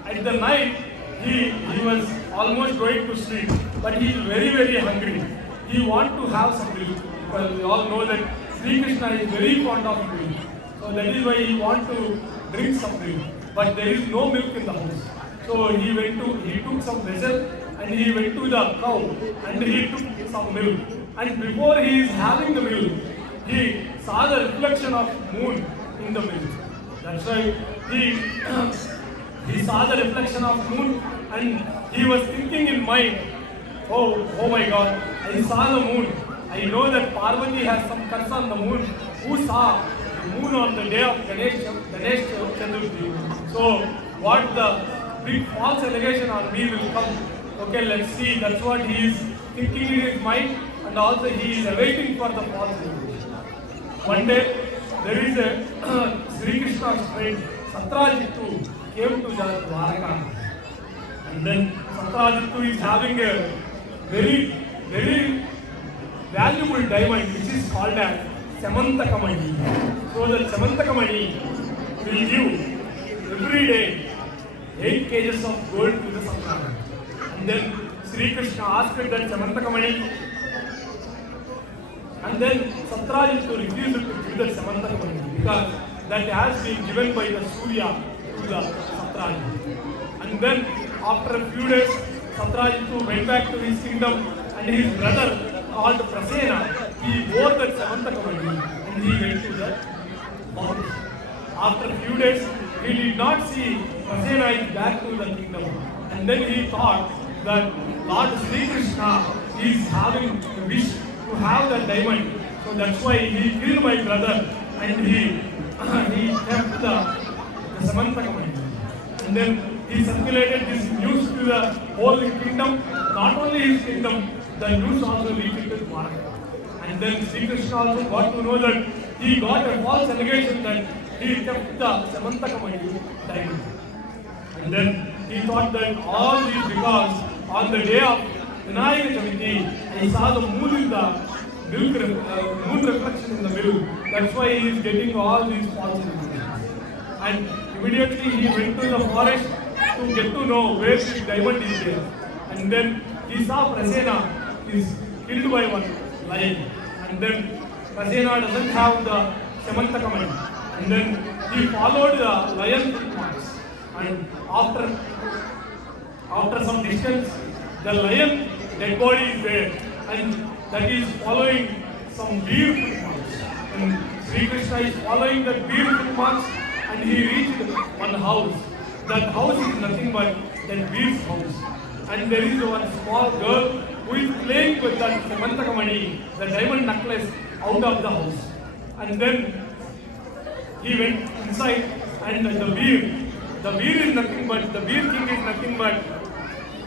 at the night he was almost going to sleep, but he is very hungry. He want to have some milk, because we all know that Sri Krishna is very fond of milk. So that is why he want to drink some milk, but there is no milk in the house. So he took some vessel and he went to the cow and he took some milk. And before he is having the milk, he saw the reflection of moon in the milk. That's why he saw the reflection of moon, and he was thinking in mind, oh my God, I saw the moon. I know that Parvati has some curse on the moon. Who saw the moon on the day of Ganesh Chaturthi? So what the big false allegation on me will come. Okay, let's see. That's what he is thinking in his mind, and also he is awaiting for the false allegation. One day, there is a Sri Krishna's friend Satrajittu came to the Dwaraka, and then Satrajittu is having a very valuable diamond which is called as Samantakamani. So the Samantakamani will give every day 8 kgs of gold to the Satrajittu. And then Sri Krishna asked that Samantakamani, and then Satrajittu refused to give that Samantakamani because that has been given by the Surya to the Satrajittu. And then after a few days, Satrajittu went back to his kingdom, and his brother called Prasena, he wore that Samantakamani and he went to the forest. After a few days, he did not see Prasena is back to the kingdom, and then he thought that Lord Sri Krishna is having a wish to have that diamond, so that's why he killed my brother and he kept the Samantakamani. And then he circulated this news to the whole kingdom, not only his kingdom, the news also reached to Dwaraka. And then Sri Krishna also got to know that he got a false allegation that he kept the Samantakamani diamond. And then he thought that all this because on the day of Vinayaka Chaturthi, he saw the moon in the milk, moon reflection in the milk. That's why he is getting all these false allegations. And immediately he went to the forest to get to know where the diamond is there. And then he saw Prasena is killed by one lion. And then Prasena doesn't have the Samantakamani. And then he followed the lion footmarks. and after some distance, the lion dead body is there, and that is following some deer footmarks. And Sri Krishna is following the deer footmarks, and he reached one house. That house is nothing but that deer's house. And there is one small girl who is playing with that Samantakamani, the diamond necklace, out of the house. And then he went inside, and the beer is nothing but, the beer king is nothing but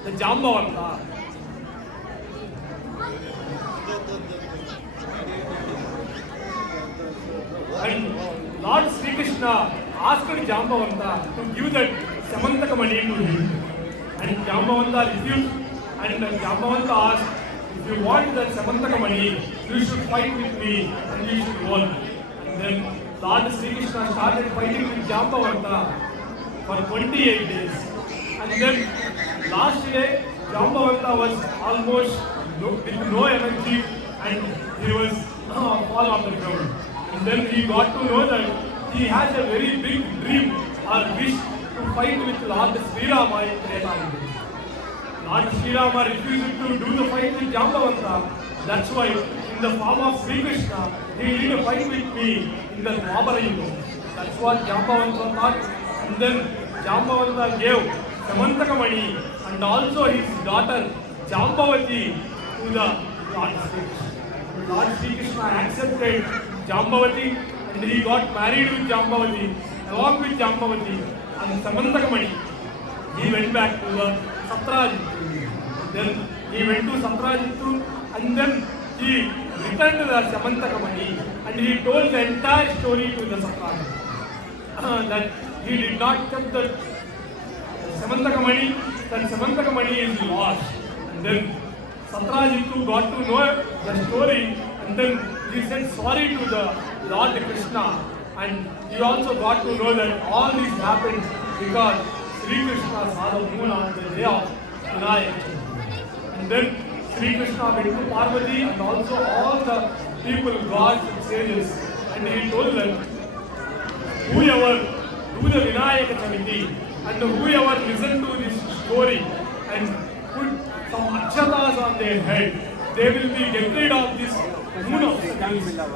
the Jambavanta. And Lord Sri Krishna asked Jambavanta to give that Samantakamani to him. And Jambavanta refused, and Jambavanta asked, if you want that Samantakamani, you should fight with me and you should win. And then Lord Sri Krishna started fighting with Jambavanta for 28 days. And then last day, Jambavanta was almost with no energy, and he was fall on the ground. And then he got to know that he has a very big dream or wish to fight with Lord Sri Rama in Treta Yuga. Lord Sri Rama refused to do the fight with Jambavanta. That's why in the form of Sri Krishna, he did a fight with me in the Dwapara Yuga. That's what Jambavanta thought. And then Jambavanta gave Samantakamani and also his daughter Jambavati to the Lord Sri Krishna. Lord Sri Krishna accepted Jambavati, and he got married with Jambavati. Along with Jambavati and Samantakamani, he went back to the Satrajittu. Then he went to Satrajittu, and then he returned the Samantakamani, and he told the entire story to the Satrajittu. That he did not keep the Samantakamani, that Samantakamani is lost. And then Satrajittu got to know the story, and then he said sorry to the Lord Krishna, and he also got to know that all this happened because Sri Krishna saw the moon on the day of Vinayak Chaturthi. And then Sri Krishna went to Parvati and also all the people, gods and sages, and he told them, whoever do the Vinayak Chaturthi and whoever listen to this story and put some akshatas on their head, they will be get rid of this moon of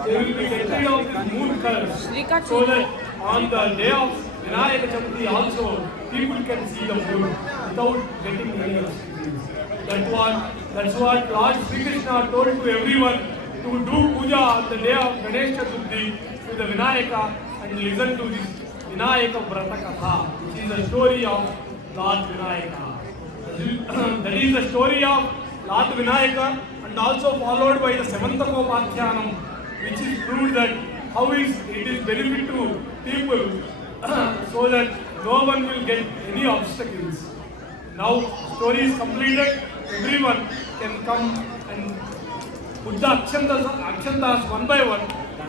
they will be get rid of this moon colors, so that on the day of Vinayak Chaturthi also people can see the moon without getting any obstacles. That's what Lord Sri Krishna told to everyone to do puja on the day of Ganesh Chaturthi to the Vinayaka and listen to this Vinayaka Vrata Katha, which is the story of Lord Vinayaka. That is the story of Lord Vinayaka, and also followed by the Samantakopakhyanam, which is proved that how it is benefit to people so that no one will get any obstacles. Now story is completed, everyone can come and put the akshantas one by one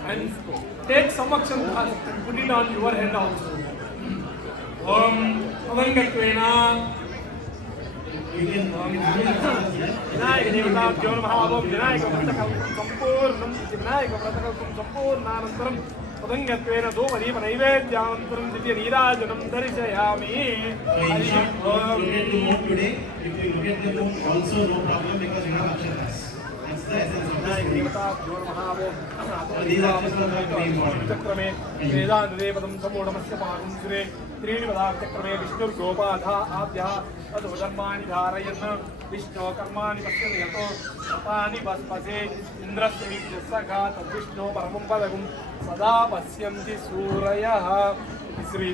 and take some akshantas and put it on your head also. Avangatvena Vinayaka Devatabhyo Namaha. Vinayaka Vratakam Sampurnam Vinayaka Vratakam Sampurnanantaram Padangatvena Dhomadhipa Naivedyanantaram Ditya Neerajanam Darishayami. If you look at the moon today, if you look at the moon also no problem because you have akshatas. That's the essence of the story. These akshatas are very important. Chakrame Vedanadevatam Samodhamasya Pahamsure Trini Chakrame Vishnu Gopadha Abhya Adhodharmani Dharayan Vishnu Karmani Pasyato Sapani Vaspase Indrasya Vidyasaka Vishnu Paramam Padagum Sada Pasyanti Suraya Sri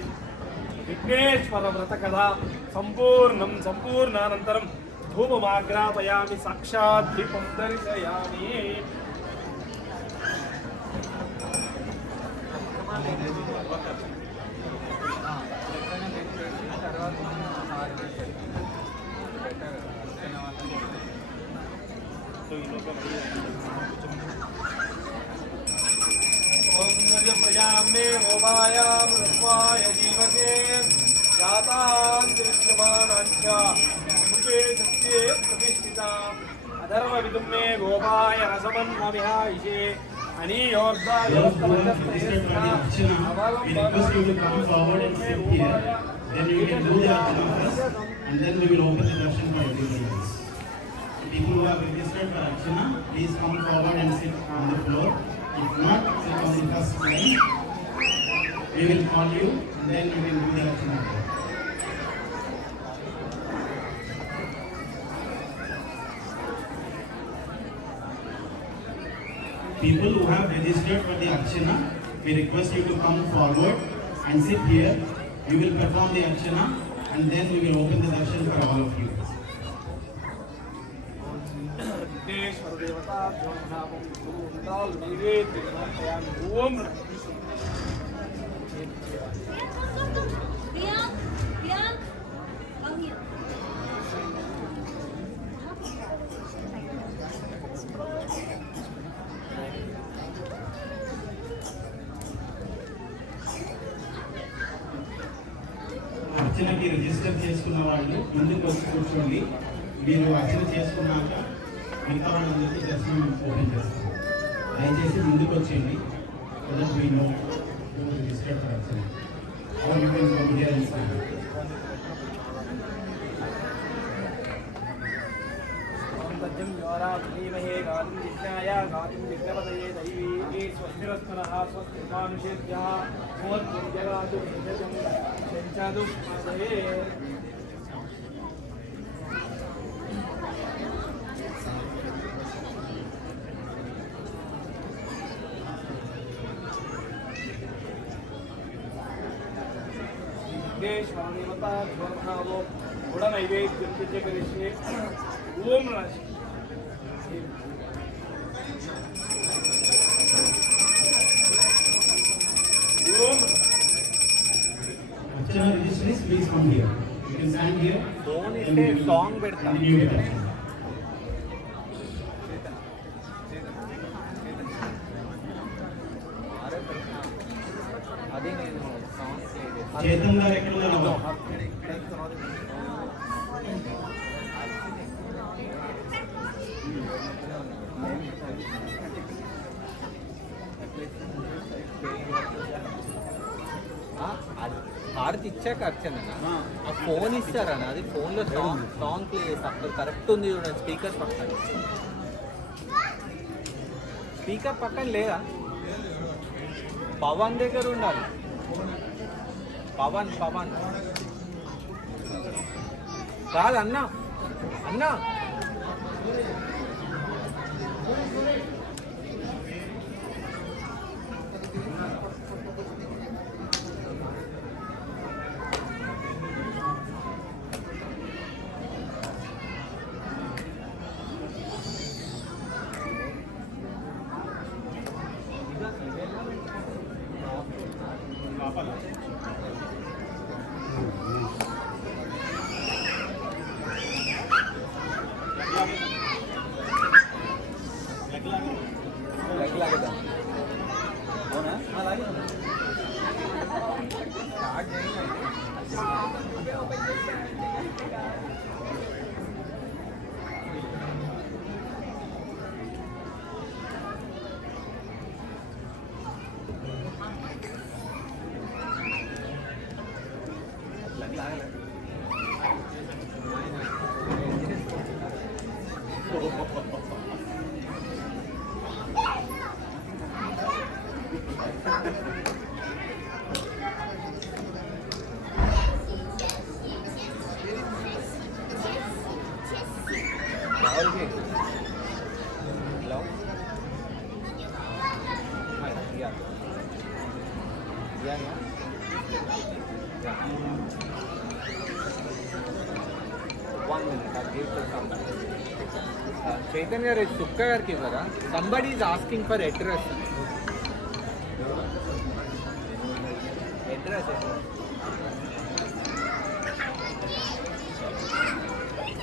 Vigneshwara Vratakatha Sampurnanantaram Dhumamagrapayami Sakshat Dipam Darishayami. Prayame Ovaya Prasvaya Jivane Yatam Drishyamanancha Mukhe Satye Pratishtita Adharma Vidumme Govaya Rasaman Mamiha Ishe Ani Yorda Those who are interested by the Archana, we request you to come forward and sit here. Then you can do the archana first, and then we will open the darshan for everybody else. People who have registered for archana, please come forward and sit on the floor. If not, sit on the first line. We will call you, and then you can do the archana. People who have registered for the archana, we request you to come forward and sit here. We will perform the archana, and then we will open the darshan for all of you. Vighneshwar देवताभ्यो नमः ओम नैवेद्य समर्पयामि ओम Priyank, Priyank, come here. అర్చనకి register చేసుకున్న వాళ్ళు ముందుకు వచ్చి కూర్చోండి. మీరు అర్చన చేసుకున్నాక మిగతా వాళ్ళందరికీ దర్శనం ఓపెన్ చేస్తాం. దయచేసి ముందుకు వచ్చేయండి. So that we know who registered for archana. Are you can come here and stand. तज्जं योराधीमहे गातुं जिज्ञाय गातुं विघ्नपतये दैवी स्वस्तिरस्तनः स्वस्तिर्मानुषेभ्यः मोद्यगातु भेषजं चञ्चादु स्मदये विघ्नेश्वरदेवता ध्वरभावो गुणनैवेद्यं च करिष्ये ओम राशि ओम Archana registrants, please come here. You can stand here. Phone and we ఇస్తే will song పెడతా. continue with Archana. అది నేను సాంగ్ ప్లే చేస్తాను. చేతన్ గారు ఎక్కడ ఉన్నారు? హారతి ఇచ్చాక అర్చననా ఆ ఫోన్ ఇస్తారని అది ఫోన్లో సాంగ్ ప్లే చేస్తా అక్కడ కరెక్ట్ ఉంది చూడండి స్పీకర్ పక్కన స్పీకర్ పక్కన లేదా పవన్ దగ్గర ఉండాలి పవన్ పవన్ కాదు అన్నా అన్నా చైతన్య గారు సుక్క గారికి ఇవ్వరా somebody is asking for address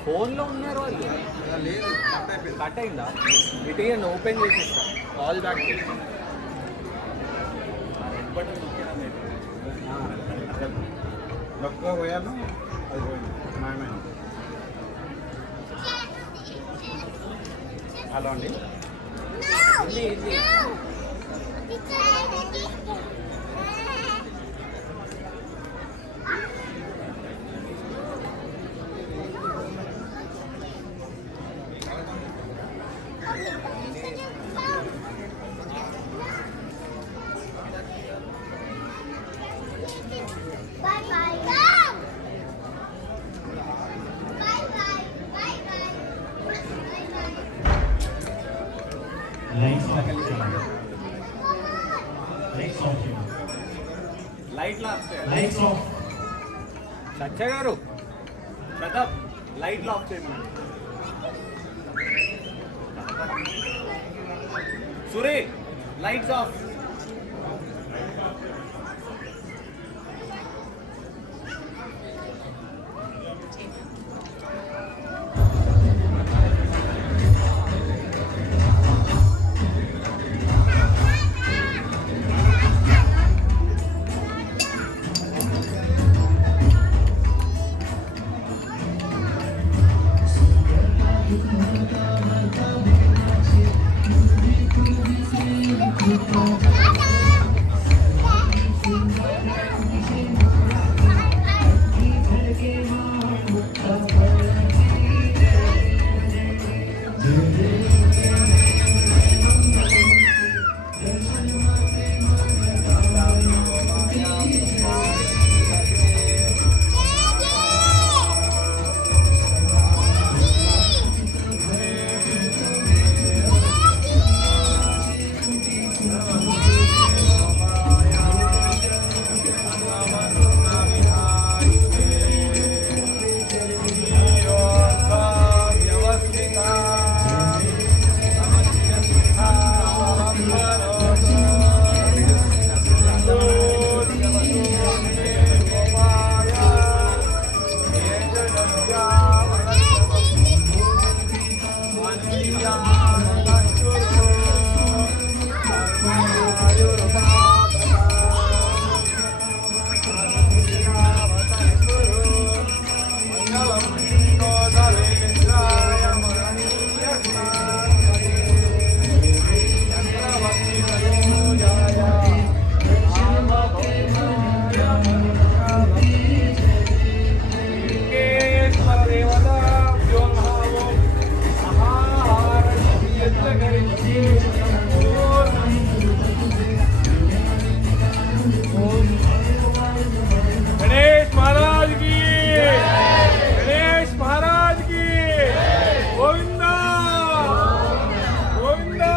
ఫోన్లో ఉన్నారు వాళ్ళు లేదు కట్ అయిందా ఇటీఎన్ ఓపెన్ చేసేస్తా కాల్ బ్యాక్ నొక్క పోయాను అది పోయింది మాయమైంది. హలో అండి ఇది ఇది Lights off. Lights off. Light of చేయాలి. Lights off. సత్య గారు ప్రతాప్ లైట్ ఆఫ్ చేయమని. సురే లైట్స్ ఆఫ్. गणेश महाराज की, गणेश महाराज की, गोविंदा गोविंदा।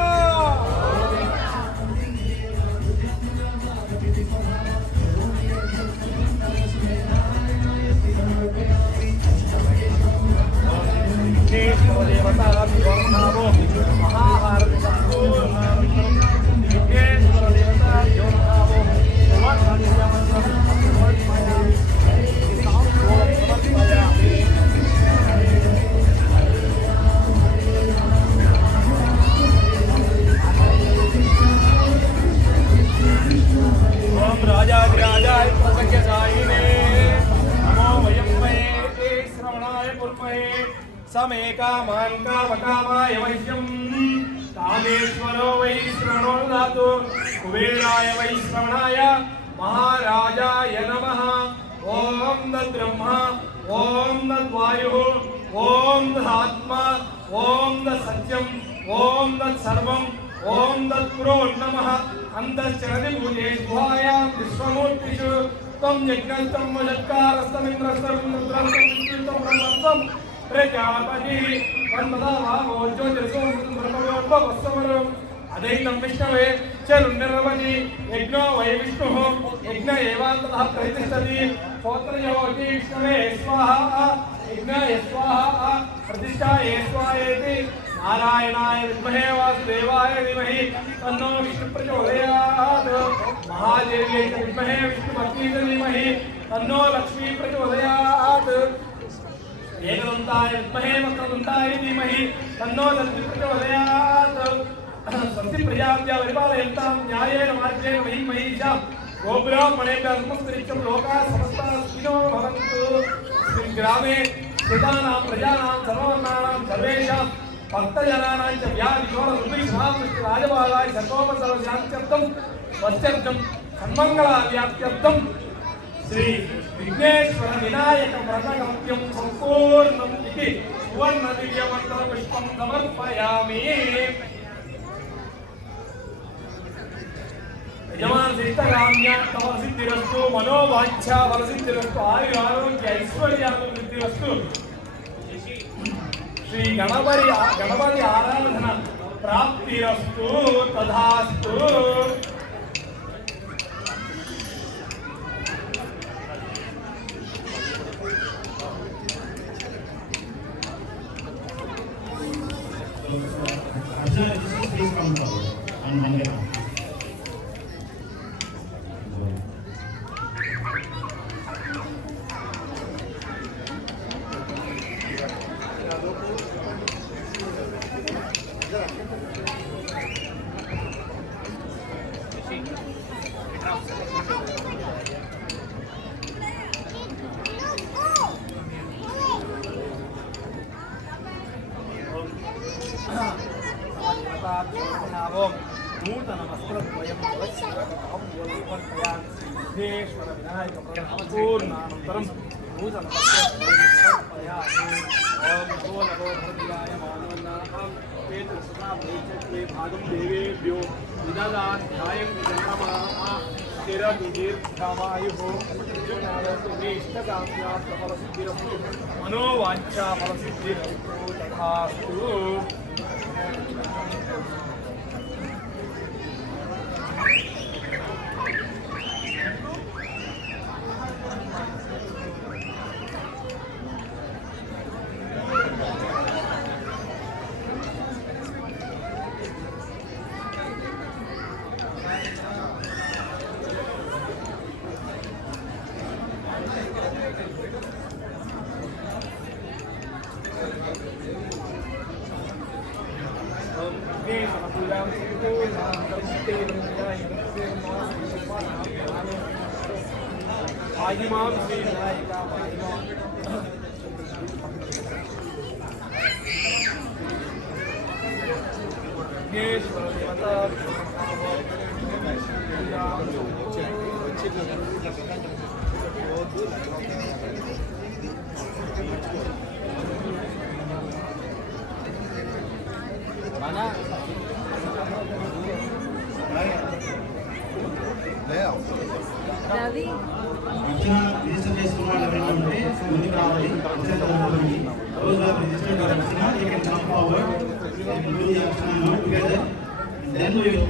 राजाधिराजाय प्रसज्ञसायिने नमो वयं महे श्रवणाय कुर्महे समे कामान् कामकामाय वैश्यं कामेश्वरो वै श्रवणो ददातु कुबेराय वै श्रवणाय महाराजाय नमः। ॐ तद्ब्रह्मा ॐ तद्वायुः ॐ तदात्मा ॐ तत्सत्यं ॐ तत्सर्वं ॐ तत्पुरो नमः। अन्तश्चरति भूते गुहायां विश्वमूर्तिषु त्वं यज्ञस्तं वजत्कारस्तमिन्द्रस्तमिन्द्रस्तं ब्रह्मस्तं प्रजापतिः वन्ददामो ज्योतिषो ब्रह्मवस्वरम् अदैनं विष्णवे चरुन्निर्वपति यज्ञो वै विष्णुः यज्ञ एवान्ततः प्रतिष्ठति स्तोत्रयोगी विष्णवे स्वाहा यज्ञाय स्वाहा प्रतिष्ठाये स्वाहेति नारायणाय विद्महे वासुदेवाय धीमहि तन्नो विष्णु प्रचोदयात् महादेव्यै विद्महे विष्णुपत्नी धीमहि तन्नो लक्ष्मी प्रचोदयात् एकदन्ताय विद्महे वक्रतुण्डाय धीमहि तन्नो दन्ति प्रचोदयात् स्वस्ति प्रजाभ्यः परिपालयन्तां न्यायेन मार्गेण महीं महीषां गोब्राह्मणेभ्यः समस्तनित्यं लोकाः समस्ताः सुखिनो भवन्तु। अस्मिन् ग्रामे स्थितानां प्रजानां सर्ववर्णानां सर्वेषां भक्तजनानां च व्याधिघोरदुर्भिक्षामृष्टिराजबाधाय सर्वोपसर्वशान्त्यर्थं वस्त्यर्थं सन्मङ्गलाव्याप्त्यर्थं श्री विघ्नेश्वर विनायक व्रतगम्यं सम्पूर्णम् इति सुवर्णदिव्यमन्त्रपुष्पं समर्पयामि। यजमान श्रेष्ठकाम्या तव सिद्धिरस्तु मनोवाञ्छा बलसिद्धिरस्तु आयुरारोग्य ऐश्वर्याभिवृद्धिरस्तु। श्री गणपति आराधना प्राप्तिरस्तु तथास्तु। Archana, please come forward and Mangala. नामों नूतन वस्त्रद्वयं विघ्नेश्वर विनायक पूर्णानन्तरं नूतन वस्त्रद्वयं ओम नमो नमो भगवद्गीताय मानवन्नाहं वेदसुताभैचत्वे भागं देवेभ्यो विददाध्यायं विदन्नमाः चिरदुदीर्घमायुः इष्टकाम्यार्थफलसिद्धिरस्तु मनोवाञ्छाफलसिद्धिरस्तु तथास्तु। आदिमां श्री विनायका विघ्नेश्वर देवता రవి అర్చన రిజిస్టర్ చేసుకున్న ఎవరైనా ఉంటే ముందుకు రావాలి. అర్చన జరుగుతుంది. Those who have registered for Archana, they can come forward and do the Archana now together. Then we will